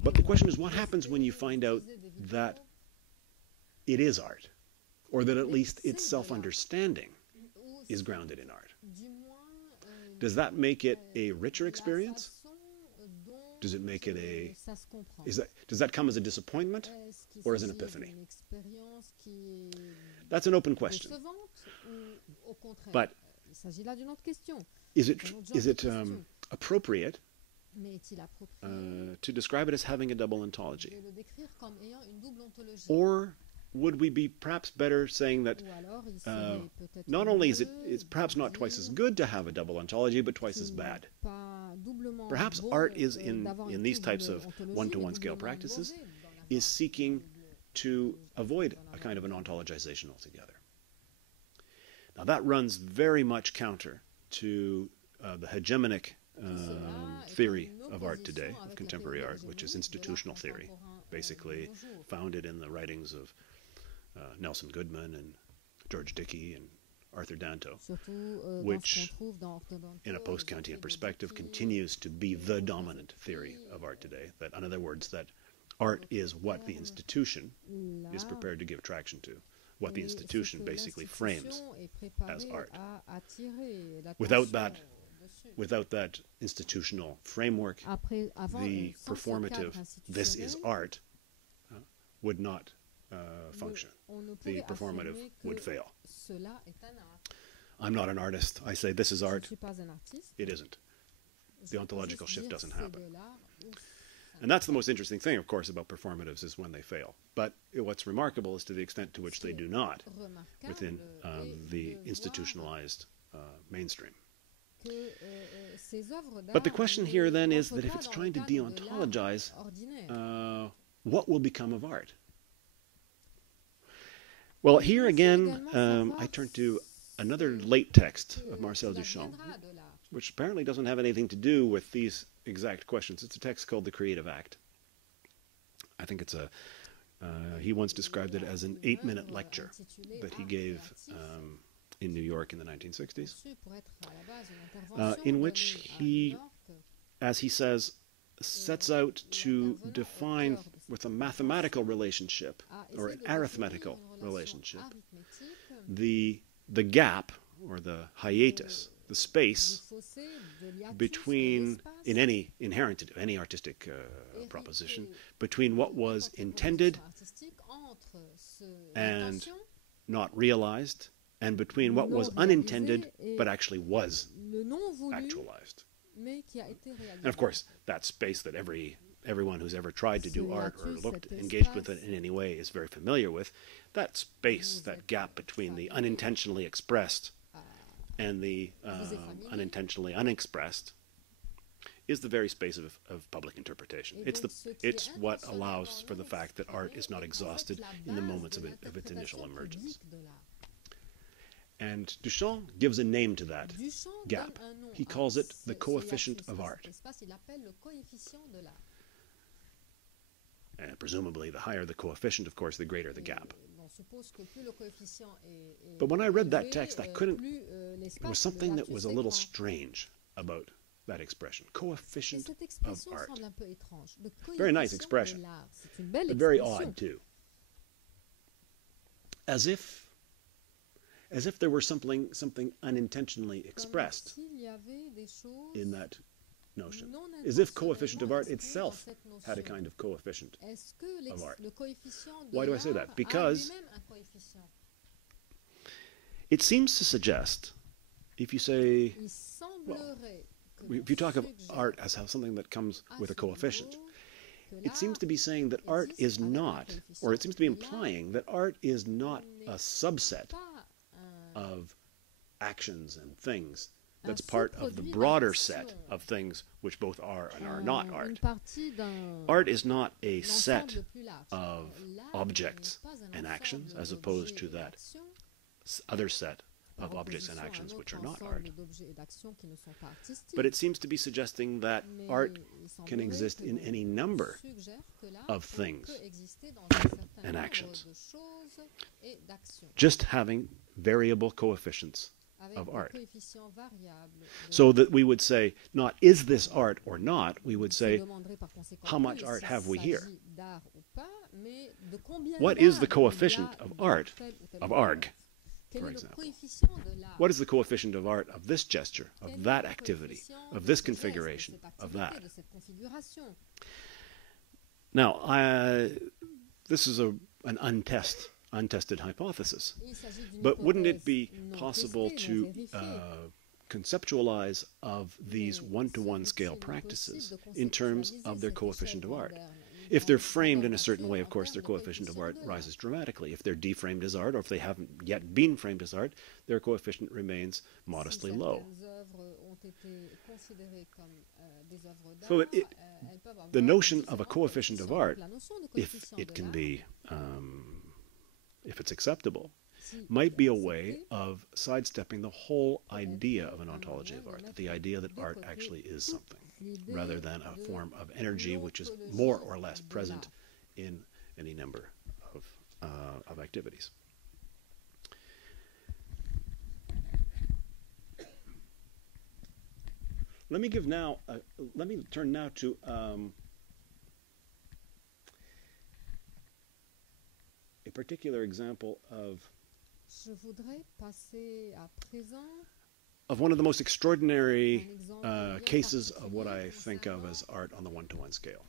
But the question is, what happens when you find out that it is art, or that at least its self-understanding is grounded in art? Does that make it a richer experience? Does it make it does that come as a disappointment or as an epiphany? That's an open question. But is it appropriate to describe it as having a double ontology? Or would we be perhaps better saying that not only is it's perhaps not twice as good to have a double ontology, but twice as bad? Perhaps art is in these types of one-to-one scale practices is seeking to avoid a kind of an ontologization altogether. Now that runs very much counter to the hegemonic theory of art today, of contemporary art, which is institutional theory, basically founded in the writings of Nelson Goodman and George Dickey and Arthur Danto, which, in a post-Kantian perspective, continues to be the dominant theory of art today. That, in other words, that art is what the institution is prepared to give traction to, what the institution basically frames as art. Without that institutional framework, the performative "this is art" would not function. The performative would fail. I'm not an artist. I say this is art. It isn't. The ontological shift doesn't happen. And that's the most interesting thing, of course, about performatives is when they fail. But what's remarkable is to the extent to which they do not within the institutionalized mainstream. But the question here then is that if it's trying to deontologize, what will become of art? Well, here again, I turn to another late text of Marcel Duchamp, which apparently doesn't have anything to do with these exact questions. It's a text called The Creative Act. I think it's he once described it as an 8-minute lecture that he gave in New York in the 1960s, in which he, as he says, sets out to define with a mathematical relationship or an arithmetical relationship the gap or the hiatus, the space between, in any inherent to any artistic proposition, between what was intended and not realized, and between what was unintended but actually was actualized. And of course, that space that everyone who's ever tried to do art or engaged with it in any way is very familiar with, that space, that gap between the unintentionally expressed and the unintentionally unexpressed, is the very space of public interpretation. It's what allows for the fact that art is not exhausted in the moments of its initial emergence. And Duchamp gives a name to that gap. He calls it the coefficient of art. And presumably, the higher the coefficient, of course, the greater the gap. But when I read that text, there was something that was a little strange about that expression, coefficient of art. Very nice expression, but very odd too. As if there were something unintentionally expressed in that notion. As if coefficient of art itself had a kind of coefficient of art. Why do I say that? Because it seems to suggest, if you say, well, if you talk of art as something that comes with a coefficient, it seems to be saying that art is not, or it seems to be implying that art is not a subset of actions and things that's part of the broader set of things which both are and are not art. Art is not a set of objects and actions as opposed to that other set of objects and actions which are not art. But it seems to be suggesting that art can exist in any number of things and actions, just having variable coefficients of art. So that we would say, not is this art or not, we would say, how much art have we here? What is the coefficient of art, of arg, for example? What is the coefficient of art of this gesture, of that activity, of this configuration, of that? Now, this is an untested hypothesis, but wouldn't it be possible to conceptualize of these one-to-one scale practices in terms of their coefficient of art? If they're framed in a certain way, of course, their coefficient of art rises dramatically. If they're deframed as art, or if they haven't yet been framed as art, their coefficient remains modestly low. So the notion of a coefficient of art, if it can be, if it's acceptable, might be a way of sidestepping the whole idea of an ontology of art, the idea that art actually is something, rather than a form of energy which is more or less present in any number of activities. Let me turn now to a particular example of one of the most extraordinary cases of what I think of as art on the one-to-one scale.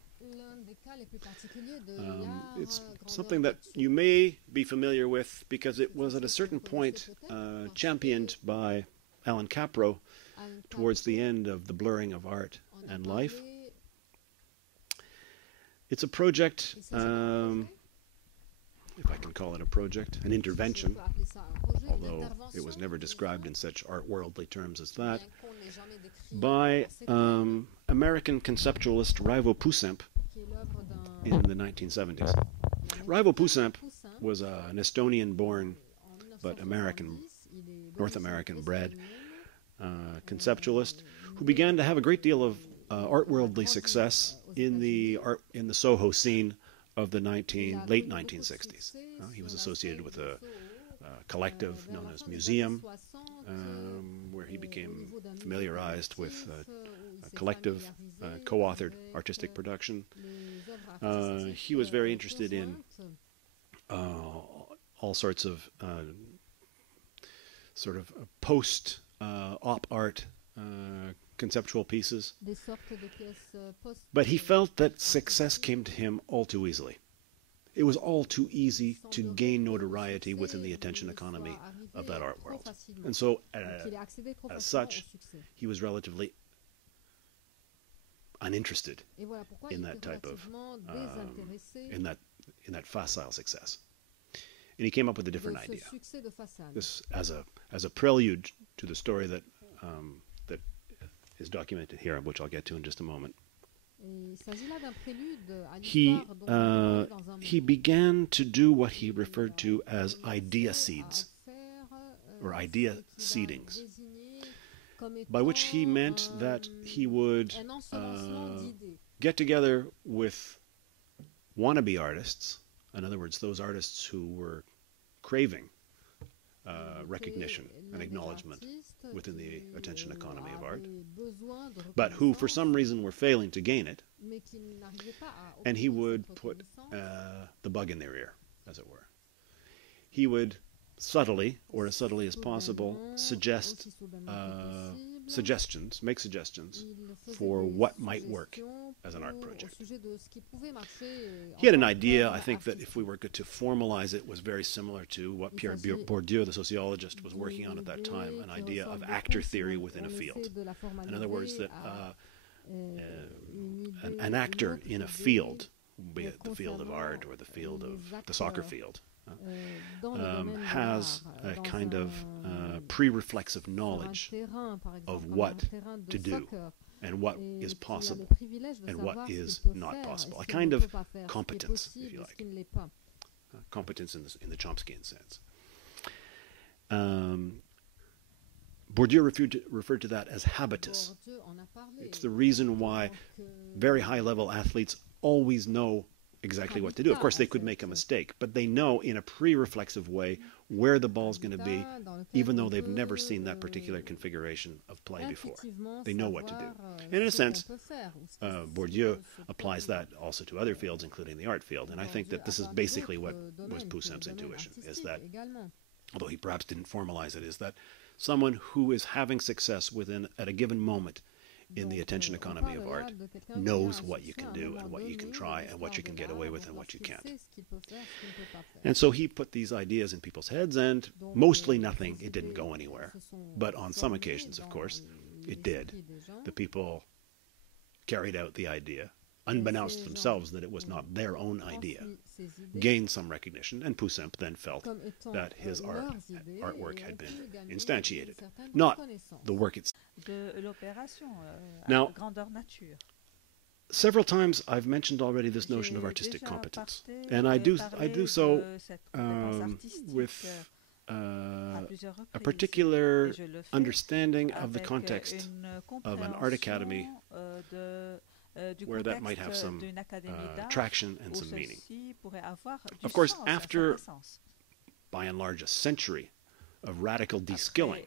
It's something that you may be familiar with because it was at a certain point championed by Alan Capro towards the end of the blurring of art and life. It's a project, if I can call it a project, an intervention, although it was never described in such art-worldly terms as that, by American conceptualist Raivo Poussin in the 1970s. Raivo Poussin was an Estonian-born but North American-bred conceptualist who began to have a great deal of art-worldly success in the Soho scene of the late 1960s. He was associated with a collective known as Museum, where he became familiarized with a collective co-authored artistic production. He was very interested in all sorts of sort of post-op art conceptual pieces. But he felt that success came to him all too easily. It was all too easy to gain notoriety within the attention economy of that art world. And so, as such, he was relatively uninterested in that type of, in that facile success. And he came up with a different idea. This as a prelude to the story that that is documented here, which I'll get to in just a moment. He began to do what he referred to as idea seeds, or idea seedings, by which he meant that he would get together with wannabe artists, in other words, those artists who were craving recognition and acknowledgement within the attention economy of art, but who for some reason were failing to gain it, and he would put the bug in their ear, as it were. He would subtly, or as subtly as possible, make suggestions for what might work as an art project. He had an idea, I think, that if we were to formalize it, was very similar to what Pierre Bourdieu, the sociologist, was working on at that time, an idea of actor theory within a field. In other words, that an actor in a field, be it the field of art or the field of the soccer field, has a kind of pre-reflexive knowledge of what to do and what is possible and what is not possible. A kind of competence, if you like. Competence in the Chomskyan sense. Bourdieu referred to that as habitus. It's the reason why very high-level athletes always know exactly what to do. Of course, they could make a mistake, but they know in a pre-reflexive way where the ball's going to be, even though they've never seen that particular configuration of play before. They know what to do. And in a sense, Bourdieu applies that also to other fields, including the art field. And I think that this is basically what was Poussin's intuition, is that, although he perhaps didn't formalize it, is that someone who is having success at a given moment in the attention economy of art knows what you can do and what you can try and what you can get away with and what you can't. And so he put these ideas in people's heads, and mostly nothing, it didn't go anywhere. But on some occasions, of course, it did. The people carried out the idea, unbeknownst to themselves that it was not their own idea, gained some recognition, and Poussin then felt that his artwork had been instantiated, not the work itself. Now, several times I've mentioned already this notion of artistic competence, and I do so with a particular understanding of the context of an art academy where that might have some traction and some meaning. Of course, after, by and large, a century of radical de-skilling,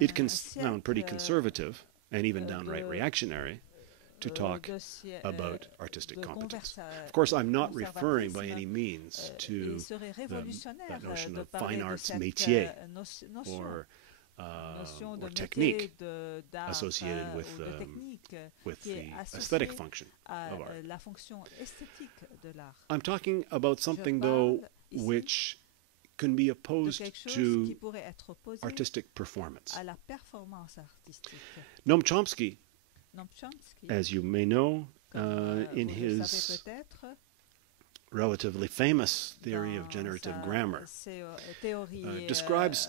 it can sound pretty conservative and even downright reactionary to talk about artistic competence. Of course, I'm not referring by any means to that notion of fine arts métier or technique associated with the aesthetic function of art. I'm talking about something, though, which can be opposed to artistic performance. Noam Chomsky, as you may know, in his relatively famous theory of generative grammar, describes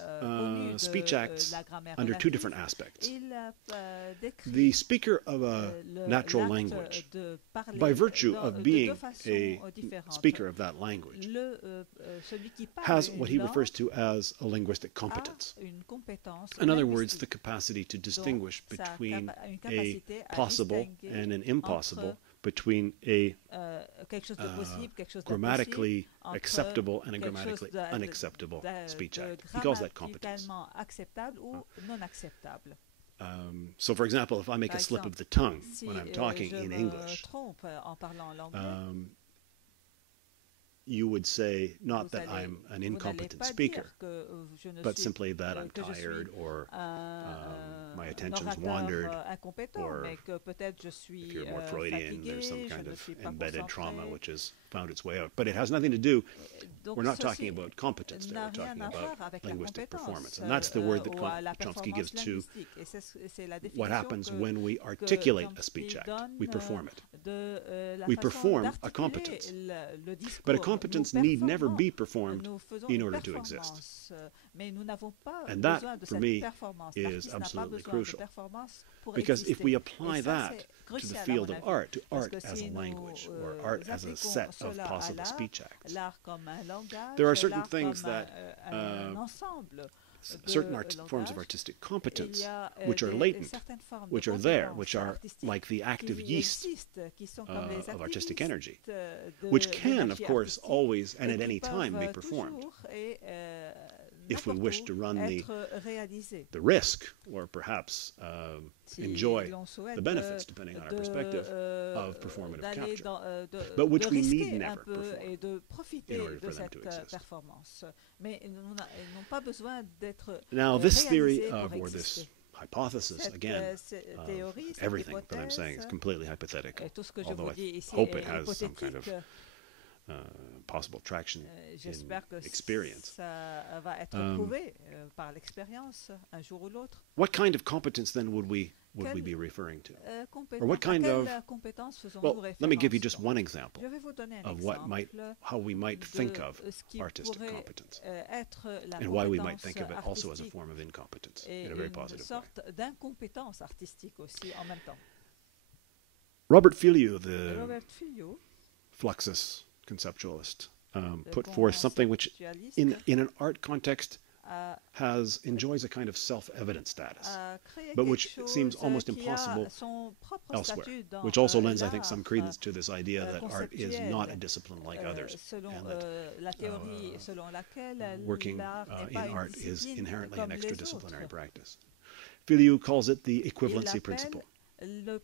speech acts under two different aspects. The speaker of a natural language, by virtue of being a speaker of that language, has what he refers to as a linguistic competence. In other words, the capacity to distinguish between a possible and an impossible, between a grammatically acceptable and a grammatically unacceptable speech act. He calls that competence. So, for example, if I make a slip of the tongue when I'm talking in English, you would say not that I'm an incompetent speaker, but simply that I'm tired or my attention's wandered, or if you're more Freudian, there's some kind of embedded trauma which has found its way out. But it has nothing to do, we're not talking about competence there, we're talking about linguistic performance. And that's the word that Chomsky gives to what happens when we articulate a speech act. We perform it. We perform a competence. But a competence need never be performed in order to exist. And that, for me, is absolutely crucial. Because if we apply that to the field of art, to art as a language, or art as a set of possible speech acts, there are certain things that certain forms of artistic competence which are latent, which are there, which are like the active yeast of artistic energy, which can, of course, always and at any time be performed if we wish to run the risk, or perhaps enjoy the benefits, depending on our perspective, of performative capture, but which we need never perform in order for them to exist. Now, this theory of, or this hypothesis, again, of everything that I'm saying is completely hypothetical, although I hope it has some kind of possible traction in experience. What kind of competence then would we be referring to? Or what kind of, well, let me give you just one example of how we might think of artistic competence, and why we might think of it also as a form of incompetence in a very positive way. Robert Filliou, the Fluxus conceptualist, put forth something which in an art context enjoys a kind of self-evident status, but which seems almost impossible elsewhere, which also lends, I think, some credence to this idea that art is not a discipline like others, and that working in art is inherently an extradisciplinary practice. Filiou calls it the equivalency principle. The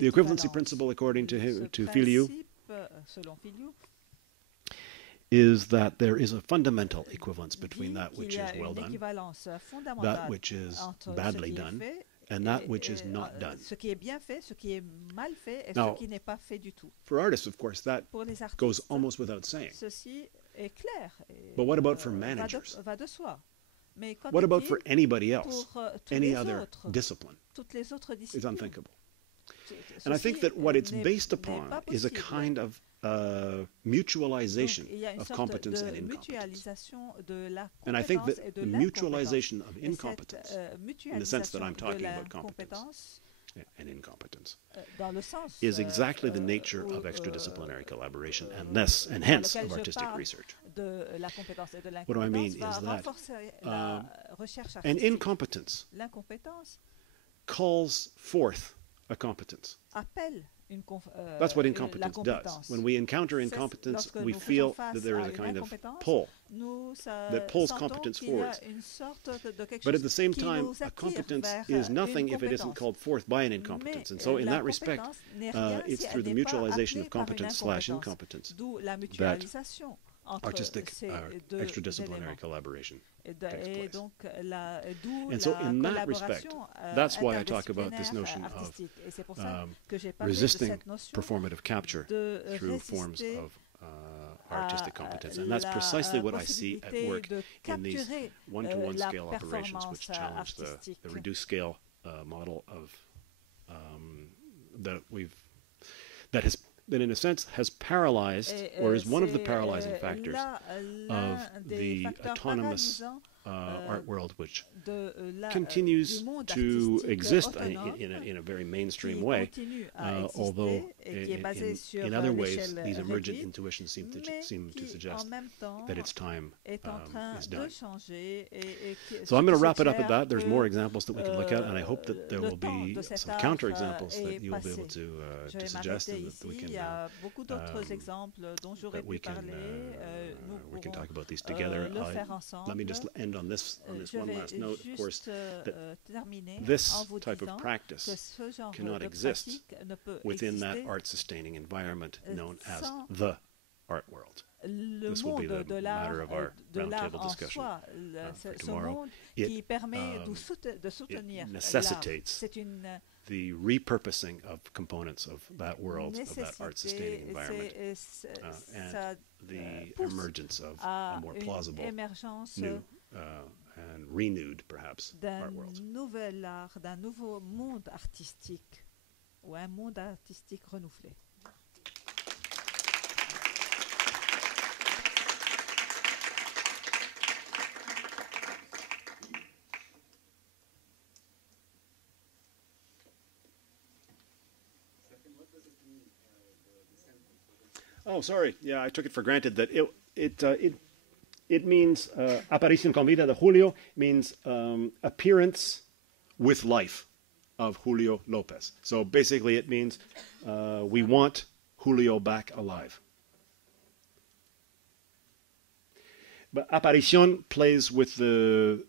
equivalency principle, according to Filiou, is that there is a fundamental equivalence between that which is well done, that which is badly done, and that which is not done. Now, for artists, of course, that goes almost without saying. But what about for managers? What about for anybody else? Any other discipline? It's unthinkable. And I think that what it's based upon is a kind of mutualization of competence and incompetence. And I think that the mutualization of incompetence, in the sense that I'm talking about competence and incompetence, is exactly the nature of extradisciplinary collaboration and hence of artistic research. What do I mean is that an incompetence calls forth a competence. That's what incompetence does. When we encounter incompetence, we feel that there is a kind of pull that pulls competence forward. But at the same time, a competence is nothing if it isn't called forth by an incompetence. And so in that respect, it's through the mutualization of competence/incompetence that artistic extradisciplinary collaboration takes place. And so in that respect, that's why I talk about this notion of resisting performative capture through forms of artistic competence. And that's precisely what I see at work in these one-to-one scale operations, which challenge the reduced scale model of that in a sense has paralyzed, or is one of the paralyzing factors of the autonomous art world, which continues to exist in a very mainstream way, although in other ways these emergent intuitions seem to suggest that its time is done. So I'm going to wrap it up at that. There's more examples that we can look at, and I hope that there will be some counterexamples that you'll be able to suggest, and that we can talk about these together. Let me just end on this one last note, of course, that this type of practice cannot exist within that art-sustaining environment known as the art world. This will be the matter of our roundtable discussion for tomorrow. It necessitates the repurposing of components of that world, of that art-sustaining environment, and the emergence of a more plausible, new, and renewed, perhaps, art world. D'un nouveau monde artistique, ou un monde artistique renouvelé. Oh, sorry. Yeah, I took it for granted that it means aparición con vida de Julio means appearance with life of Julio Lopez. So basically, it means we want Julio back alive. But aparición plays with the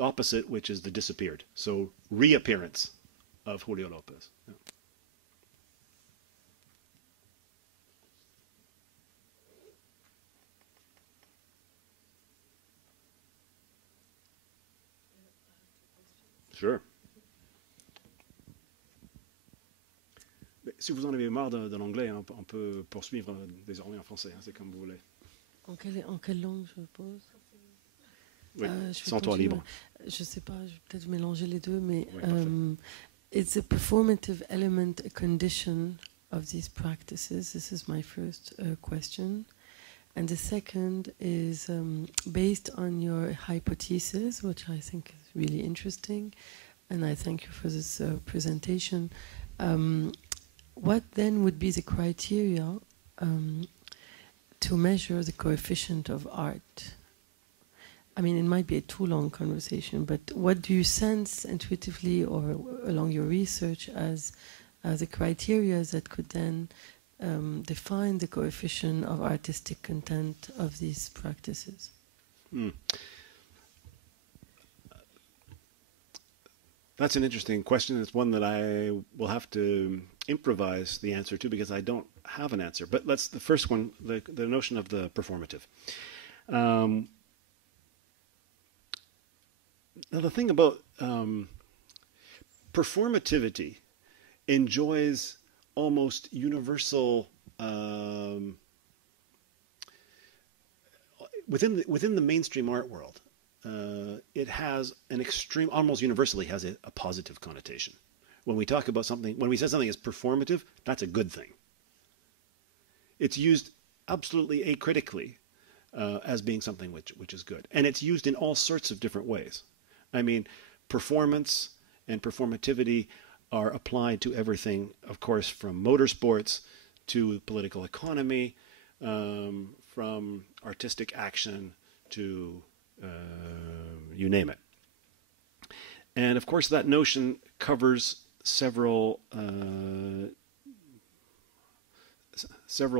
opposite, which is the disappeared. So reappearance of Julio Lopez. Yeah. Sure. Si vous en avez marre de l'anglais, on peut poursuivre désormais en français, c'est comme vous voulez. En quelle langue je pose? Oui, sans toi libre. Je sais pas, je vais peut-être mélanger les deux, mais it's a performative element, a condition of these practices. This is my first question. And the second is based on your hypothesis, which I think is really interesting, and I thank you for this presentation. What then would be the criteria to measure the coefficient of art? I mean, it might be a too long conversation, but what do you sense intuitively or along your research as the criteria that could then define the coefficient of artistic content of these practices? That's an interesting question. It's one that I will have to improvise the answer to because I don't have an answer. But let's the first one, the notion of the performative. Now the thing about performativity enjoys almost universal within the mainstream art world. It has an extreme, almost universally has a positive connotation. When we talk about something, when we say something is performative, that's a good thing. It's used absolutely acritically as being something which is good. And it's used in all sorts of different ways. I mean, performance and performativity are applied to everything, of course, from motorsports to political economy, from artistic action to you name it. And of course that notion covers several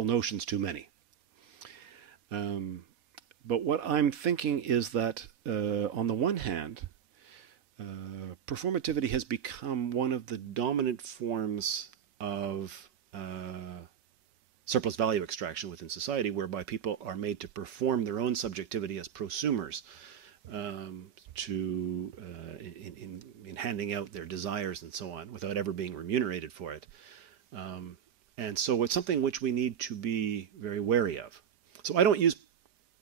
notions too many. But what I'm thinking is that on the one hand, performativity has become one of the dominant forms of surplus value extraction within society, whereby people are made to perform their own subjectivity as prosumers in handing out their desires and so on, without ever being remunerated for it. And so it's something which we need to be very wary of. So I don't use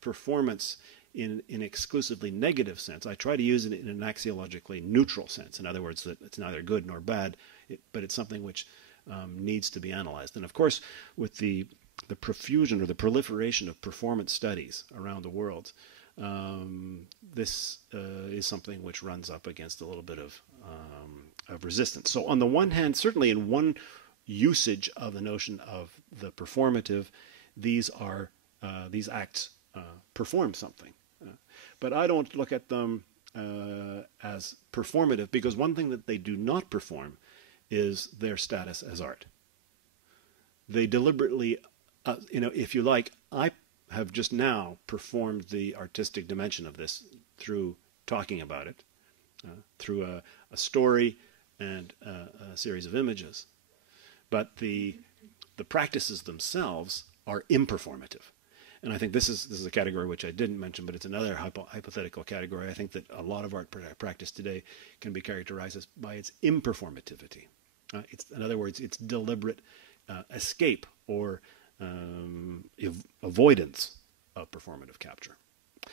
performance in an exclusively negative sense. I try to use it in an axiologically neutral sense. In other words, that it's neither good nor bad, but it's something which needs to be analyzed. And of course, with the profusion or the proliferation of performance studies around the world, this is something which runs up against a little bit of resistance. So on the one hand, certainly in one usage of the notion of the performative, these acts perform something. But I don't look at them as performative, because one thing that they do not perform is their status as art. They deliberately, if you like, I have just now performed the artistic dimension of this through talking about it, through a story and a series of images. But the practices themselves are imperformative. And I think this is a category which I didn't mention, but it's another hypothetical category. I think that a lot of art practice today can be characterized by its imperformativity. In other words, its deliberate escape or avoidance of performative capture.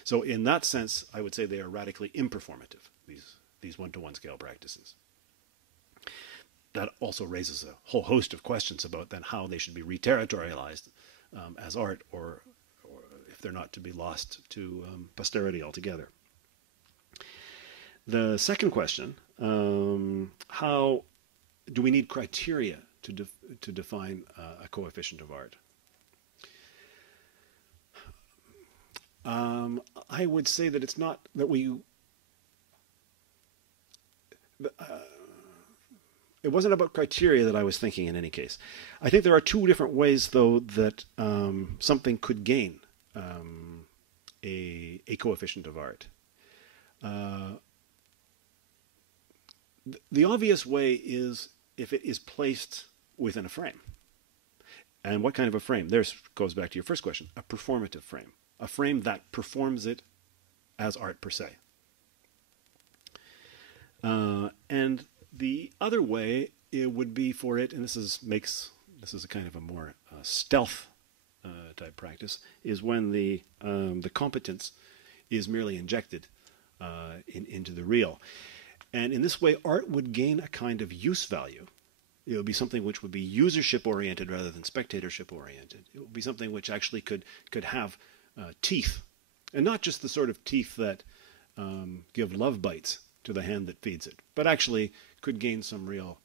So in that sense, I would say they are radically imperformative, these one-to-one scale practices. That also raises a whole host of questions about then how they should be reterritorialized as art, or if they're not to be lost to posterity altogether. The second question, how do we need criteria to define a coefficient of art? I would say that it's not that it wasn't about criteria that I was thinking in any case. I think there are two different ways, though, that something could gain a coefficient of art. The obvious way is if it is placed within a frame. And what kind of a frame? This goes back to your first question, a performative frame. A frame that performs it as art per se. And the other way it would be for it, and this is a kind of a more stealth type practice, is when the competence is merely injected into the real. And in this way, art would gain a kind of use value. It would be something which would be usership-oriented rather than spectatorship-oriented. It would be something which actually could have teeth, and not just the sort of teeth that give love bites to the hand that feeds it, but actually could gain some real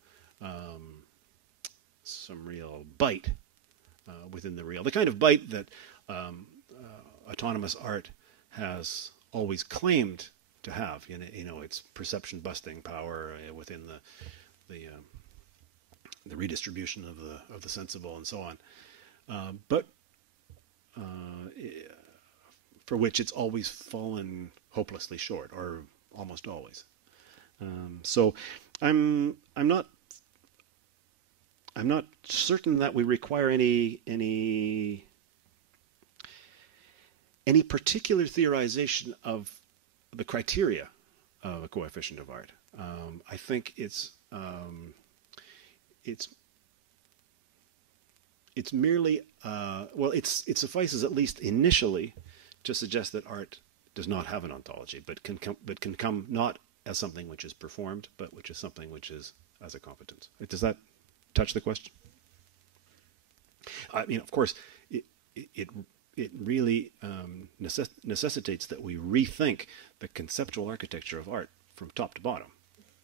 bite within the real. The kind of bite that autonomous art has always claimed to have. You know, its perception-busting power within the redistribution of the sensible and so on, but for which it's always fallen hopelessly short, or almost always. So I'm not certain that we require any particular theorization of the criteria of a coefficient of art. I think it's merely well, it suffices at least initially to suggest that art does not have an ontology, but can come not as something which is performed, but which is something which is as a competence. Does that touch the question? I mean, of course, it really necessitates that we rethink the conceptual architecture of art from top to bottom,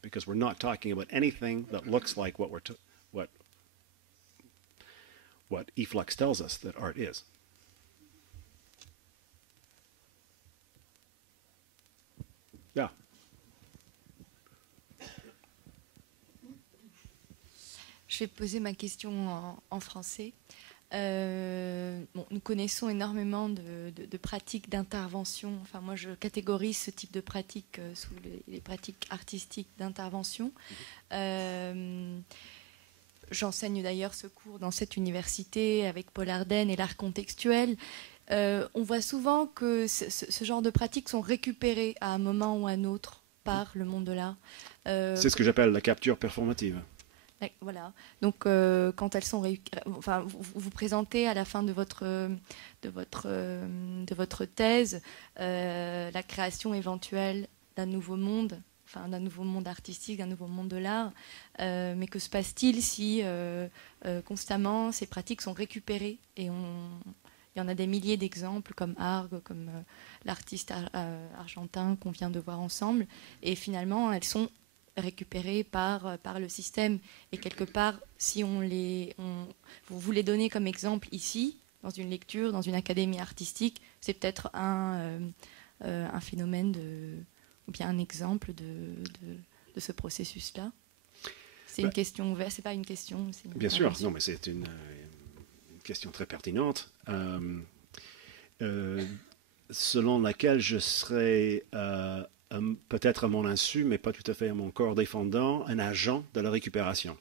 because we're not talking about anything that looks like what Eflux tells us that art is. Yeah. Je vais poser ma question en français. Bon, nous connaissons énormément de pratiques d'intervention. Enfin, moi, je catégorise ce type de pratiques sous les pratiques artistiques d'intervention. J'enseigne d'ailleurs ce cours dans cette université avec Paul Ardenne et l'art contextuel. On voit souvent que ce genre de pratiques sont récupérées à un moment ou à un autre par le monde de l'art. C'est ce que j'appelle la capture performative. Voilà. Donc, quand elles sont, enfin, vous présentez à la fin de votre thèse la création éventuelle d'un nouveau monde, enfin d'un nouveau monde artistique, d'un nouveau monde de l'art. Mais que se passe-t-il si constamment ces pratiques sont récupérées, et il y en a des milliers d'exemples comme Arg, comme l'artiste argentin qu'on vient de voir ensemble, et finalement elles sont récupérées par le système, et quelque part, si vous les donnez comme exemple ici, dans une lecture, dans une académie artistique, c'est peut-être un phénomène ou bien un exemple de ce processus-là. C'est une question ouverte, c'est pas une question. Bien sûr, non, mais c'est une question très pertinente, selon laquelle je serais peut-être à mon insu, mais pas tout à fait à mon corps défendant, un agent de la récupération.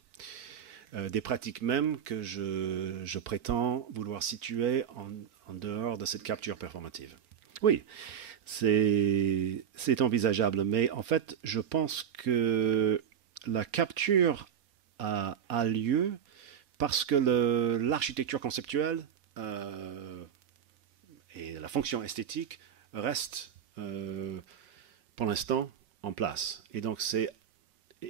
Des pratiques même que je prétends vouloir situer en dehors de cette capture performative. Oui, c'est envisageable, mais en fait, je pense que la capture a lieu parce que l'architecture conceptuelle et la fonction esthétique restent pour l'instant en place. Et donc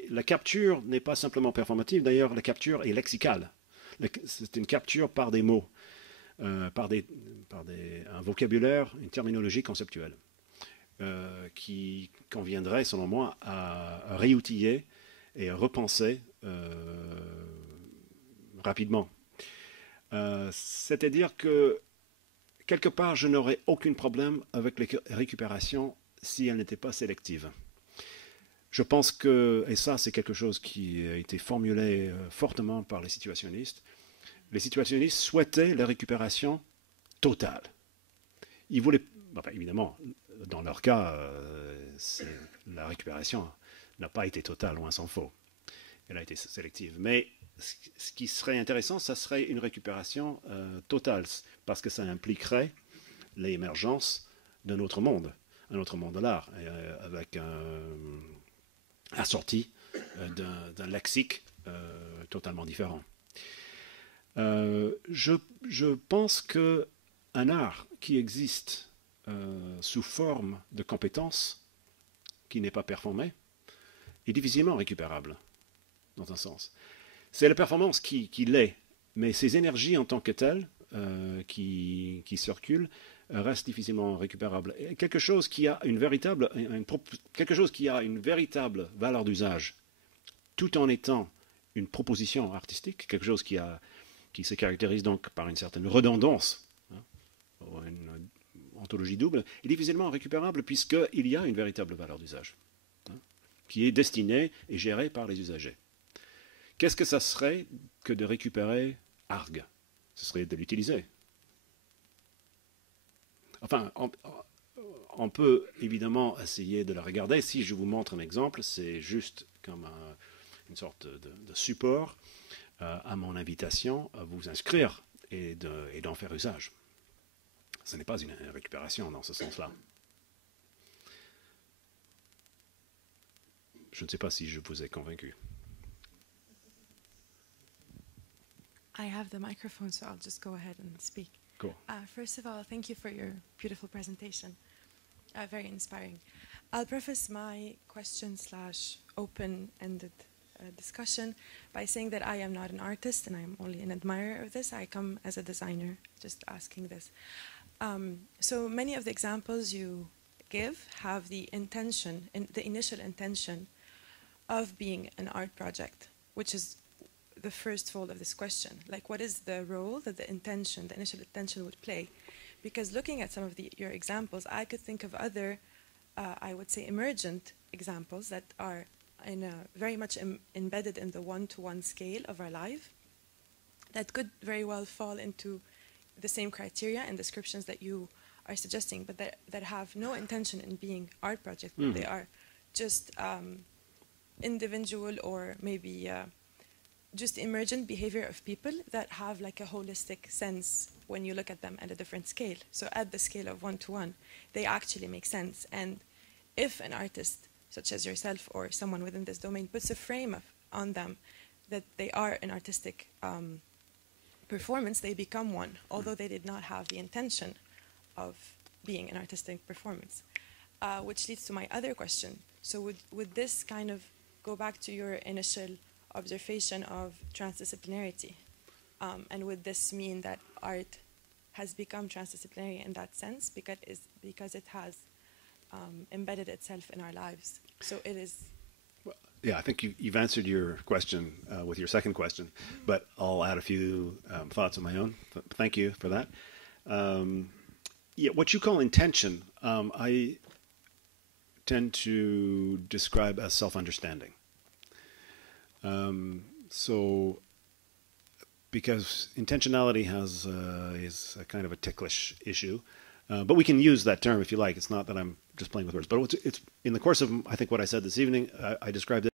la capture n'est pas simplement performative, d'ailleurs la capture est lexicale. C'est une capture par des mots, par un vocabulaire, une terminologie conceptuelle qui conviendrait, selon moi, à réoutiller et à repenser rapidement. C'est-à-dire que quelque part, je n'aurais aucun problème avec les récupérations si elles n'étaient pas sélectives. Je pense que, et ça c'est quelque chose qui a été formulé fortement par les situationnistes souhaitaient la récupération totale. Ils voulaient, enfin, évidemment, dans leur cas, la récupération n'a pas été totale, loin s'en faut. Elle a été sélective. Mais ce qui serait intéressant, ça serait une récupération totale, parce que ça impliquerait l'émergence d'un autre monde de l'art, avec assorti d'un lexique totalement différent. Je pense qu'un art qui existe sous forme de compétence, qui n'est pas performée, est difficilement récupérable, dans un sens. C'est la performance qui l'est, mais ces énergies en tant que telles qui circulent restent difficilement récupérables. Et quelque chose qui a une véritable valeur d'usage, tout en étant une proposition artistique, quelque chose qui se caractérise donc par une certaine redondance, ontologie double, est difficilement récupérable puisqu'il y a une véritable valeur d'usage, hein, qui est destinée et gérée par les usagers. Qu'est-ce que ça serait que de récupérer arg? Ce serait de l'utiliser. Enfin, on peut évidemment essayer de la regarder. Si je vous montre un exemple, c'est juste comme une sorte de support à mon invitation à vous inscrire et d'en faire usage. Ce n'est pas une récupération dans ce sens-là. Je ne sais pas si je vous ai convaincu. I have the microphone, so I'll just go ahead and speak. Cool. First of all, thank you for your beautiful presentation. Very inspiring. I'll preface my question / open-ended discussion by saying that I am not an artist and I'm only an admirer of this. I come as a designer, just asking this. So many of the examples you give have the intention, the initial intention of being an art project, which is the first fold of this question. Like, what is the role that the initial intention would play? Because looking at some of your examples, I could think of other, I would say, emergent examples that are very much embedded in the one-to-one scale of our life that could very well fall into the same criteria and descriptions that you are suggesting, but that have no intention in being art projects, but they are just individual or maybe just emergent behavior of people that have like a holistic sense when you look at them at a different scale. So at the scale of one-to-one, they actually make sense. And if an artist, such as yourself or someone within this domain, puts a frame on them that they are an artistic performance, they become one, although they did not have the intention of being an artistic performance. Which leads to my other question. So would this kind of go back to your initial observation of transdisciplinarity? And would this mean that art has become transdisciplinary in that sense because it has embedded itself in our lives? So it is... Well, yeah, I think you've answered your question with your second question, but I'll add a few thoughts of my own. Thank you for that. Yeah, what you call intention, I tend to describe as self-understanding. So, because intentionality is a kind of a ticklish issue, but we can use that term if you like. It's not that I'm just playing with words, but it's in the course of, I think, what I said this evening, I described it